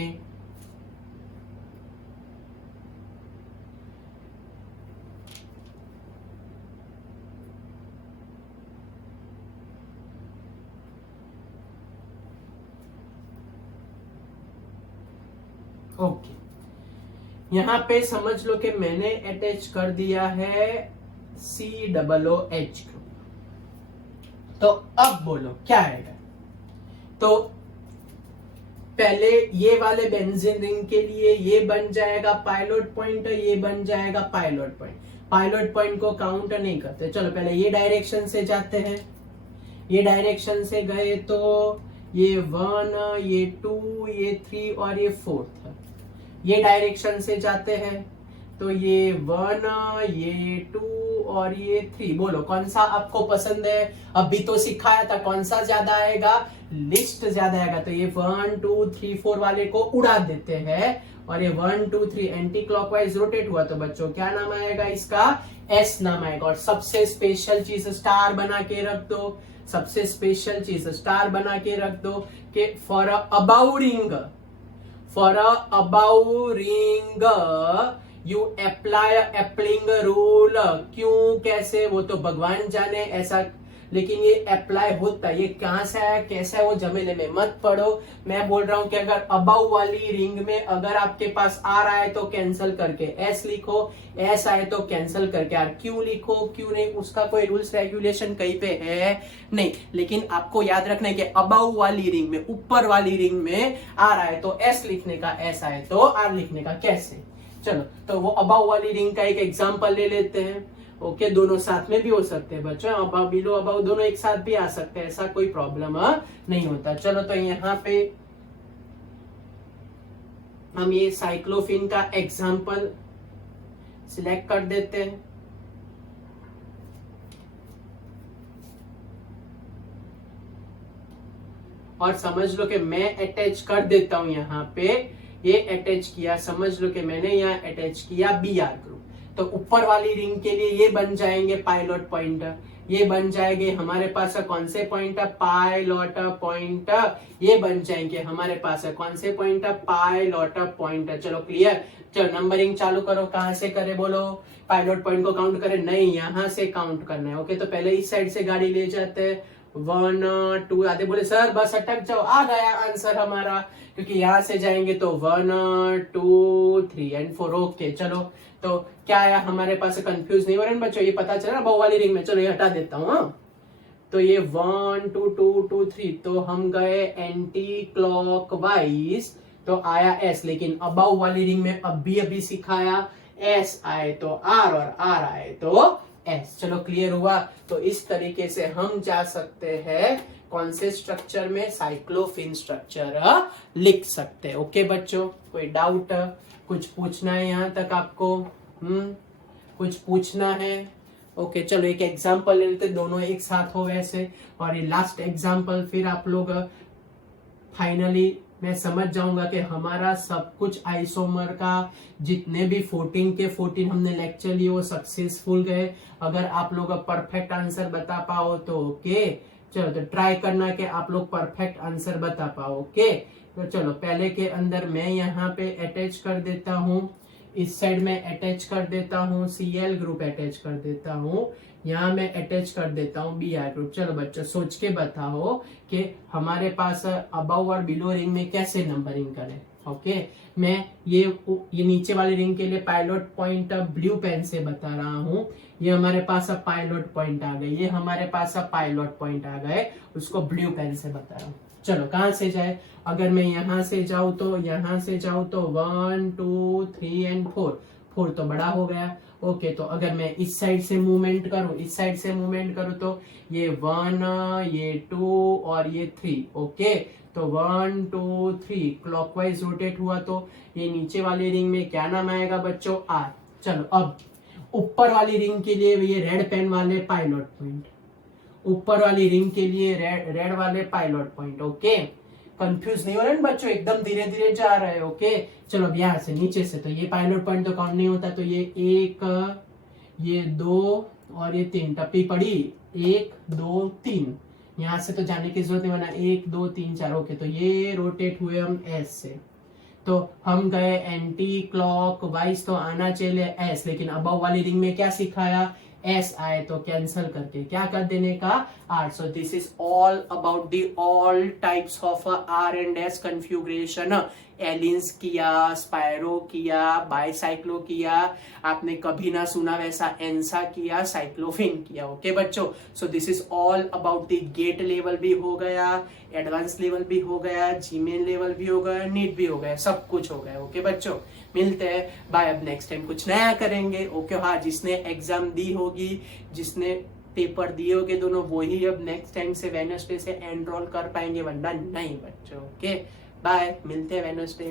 ओके, यहां पे समझ लो कि मैंने अटैच कर दिया है COOH ग्रुप। तो अब बोलो क्या आएगा, तो पहले ये वाले बेंजीन रिंग के लिए ये बन जाएगा पायलट पॉइंट, ये बन जाएगा पायलट पॉइंट। पायलट पॉइंट को काउंट नहीं करते। चलो पहले ये डायरेक्शन से जाते हैं, ये डायरेक्शन से गए तो ये 1 ये 2 ये 3 और ये 4th। ये डायरेक्शन से जाते हैं तो ये 1 ये 2 और ये 3। बोलो कौन सा आपको पसंद है, अभी तो सिखाया था कौन सा ज्यादा आएगा, लिस्ट ज्यादा आएगा। तो ये 1 2 3 4 वाले को उड़ा देते हैं और ये 1 2 3 एंटी क्लॉकवाइज रोटेट हुआ, तो बच्चों क्या नाम आएगा इसका, एस नाम आएगा। और सबसे स्पेशल चीज स्टार बना के रख दो, सबसे स्पेशल चीज स्टार बना के रख दो कि for about ring, for about ring you apply applying rule. क्यों कैसे वो तो भगवान जाने, ऐसा लेकिन ये अप्लाई होता है। ये कहां से आया कैसा है वो झमेले में मत पड़ो। मैं बोल रहा हूं कि अगर अबाउ वाली रिंग में अगर आपके पास आर आए तो कैंसिल करके एस लिखो, एस आए तो कैंसिल करके आर, क्यों लिखो क्यों नहीं, उसका कोई रूल्स रेगुलेशन कहीं पे है नहीं। लेकिन आपको याद रखना है कि अबाउ वाली रिंग में, ऊपर वाली रिंग में आर आए तो एस लिखने का, एस आए तो आर लिखने का। कैसे, चलो तो वो अबाउ वाली रिंग का एक एग्जांपल ले लेते हैं। ओके, दोनों साथ में भी हो सकते हैं बच्चों, अबाव बिलो अबाव दोनों एक साथ भी आ सकते हैं, ऐसा कोई प्रॉब्लम नहीं होता। चलो तो यहाँ पे हम ये साइक्लोफिन का एग्जाम्पल सिलेक्ट कर देते हैं। और समझ लो कि मैं अटैच कर देता हूं यहाँ पे, ये अटैच किया, समझ लो कि मैंने यहाँ अटैच किया Br ग्रुप। तो ऊपर वाली रिंग के लिए ये बन जाएंगे पायलट पॉइंट, ये बन जाएंगे हमारे पास कौन से पॉइंट, पायलट पॉइंट, ये बन जाएंगे हमारे पास कौन से पॉइंट, पायलट पॉइंट। चलो क्लियर। चलो नंबरिंग चालू करो, कहां से करे बोलो, पायलट पॉइंट को काउंट करे, नहीं यहां से काउंट करना है। ओके, तो पहले इस साइड से गाड़ी ले जाते हैं, 1 2, आधे बोले सर बस अटक जाओ, आ गया आंसर हमारा, क्योंकि यहां से जाएंगे तो 1 2 3 एंड 4। ओके चलो, तो क्या आया हमारे पास, कंफ्यूज नहीं हो रहे बच्चों, ये पता चला बहु वाली रिंग में। चलो ये हटा देता हूँ। तो ये 1 2 2 2 3, तो हम गए एंटी क्लॉकवाइज, तो आया एस, लेकिन अबाउ वाली रिंग में अभी सिखाया एस आए तो आर और आर आए तो एस। चलो क्लियर हुआ। तो इस तरीके से हम जा सकते हैं कौन से स्ट्रक्चर में, साइक्लोफिन स्ट्रक्चर लिख सकते हैं। ओके बच्चों, कोई डाउट, कुछ पूछना है यहाँ तक आपको? कुछ पूछना है? ओके चलो एक एग्जांपल ले लेते, दोनों एक साथ हो वैसे, और ये लास्ट एग्जांपल, फिर आप लोग फाइनली मैं समझ जाऊंगा कि हमारा सब कुछ आइसोमर का जितने भी 14 के 14 हमने लेक्चर लिए वो सक्सेसफुल गए। अगर आप लोग परफेक्ट आंसर बता पाओ तो ओके, चलो तो ट्राई करना कि आप लोग परफेक्ट आंसर बता पाओ। ओके, तो चलो पहले के अंदर मैं यहाँ पे अटैच कर देता हूँ, इस साइड में अटैच कर देता हूँ, Cl ग्रुप अटैच कर देता हूँ, यहाँ मैं अटैच कर देता हूँ Br ग्रुप। चलो बच्चों सोच के बताओ कि हमारे पास अबव और बिलो रिंग में कैसे नंबरिंग करें। ओके, मैं ये नीचे वाली रिंग के लिए पायलट पॉइंट ब्लू पेन से बता रहा हूँ। ये हमारे पास पायलट पॉइंट आ गए, ये हमारे पास पायलट पॉइंट आ गए, उसको ब्लू पेन से बता रहा हूँ। चलो कहां से जाए, अगर मैं यहां से जाऊं तो 1 2 3 एंड 4 तो बड़ा हो गया। ओके, तो अगर मैं इस साइड से मूवमेंट करूं, इस साइड से मूवमेंट करूं तो ये 1, ये 2 और ये 3। ओके, तो 1 2 3 क्लॉकवाइज रोटेट हुआ, तो ये नीचे वाली रिंग में क्या नाम आएगा बच्चों, आर। चलो अब ऊपर वाली रिंग के लिए ये रेड पेन वाले पायलट पॉइंट, ऊपर वाली रिंग के लिए रेड वाले पायलट पॉइंट। ओके, कंफ्यूज नहीं हो रहे बच्चों, एकदम धीरे धीरे जा रहे हैं। ओके, चलो अब यहाँ से नीचे से, तो ये पायलट पॉइंट तो काउंट नहीं होता, तो ये 1, ये 2 और ये 3 टप्पी पड़ी, 1 2 3, यहाँ से तो जाने की जरूरत नहीं, बना 1 2 3 4। ओके, तो ये रोटेट हुए हम एस से, तो हम गए एंटी क्लॉक वाइज, तो आना चाहिए एस, लेकिन अबव वाली रिंग में क्या सिखाया, एस आए तो कैंसल करके क्या कर देने का, R. So this is all about the all types of R and S configuration. Allenes किया, स्पायरो किया, बाइसाइक्लो किया, आपने कभी ना सुना वैसा एंसा किया, साइक्लोफिन किया। ओके बच्चों, so this is all about the GATE level भी हो गया, एडवांस लेवल भी हो गया, जीमेन लेवल भी हो गया, नीट भी हो गया, सब कुछ हो गया। ओके बच्चों, मिलते हैं बाय, अब नेक्स्ट टाइम कुछ नया करेंगे। ओके हाँ, जिसने एग्जाम दी होगी, जिसने पेपर दिए होंगे दोनों, वही अब नेक्स्ट टाइम से वेडनेसडे से एनरोल कर पाएंगे, वरना नहीं बच्चों। ओके बाय, मिलते हैं वेडनेसडे।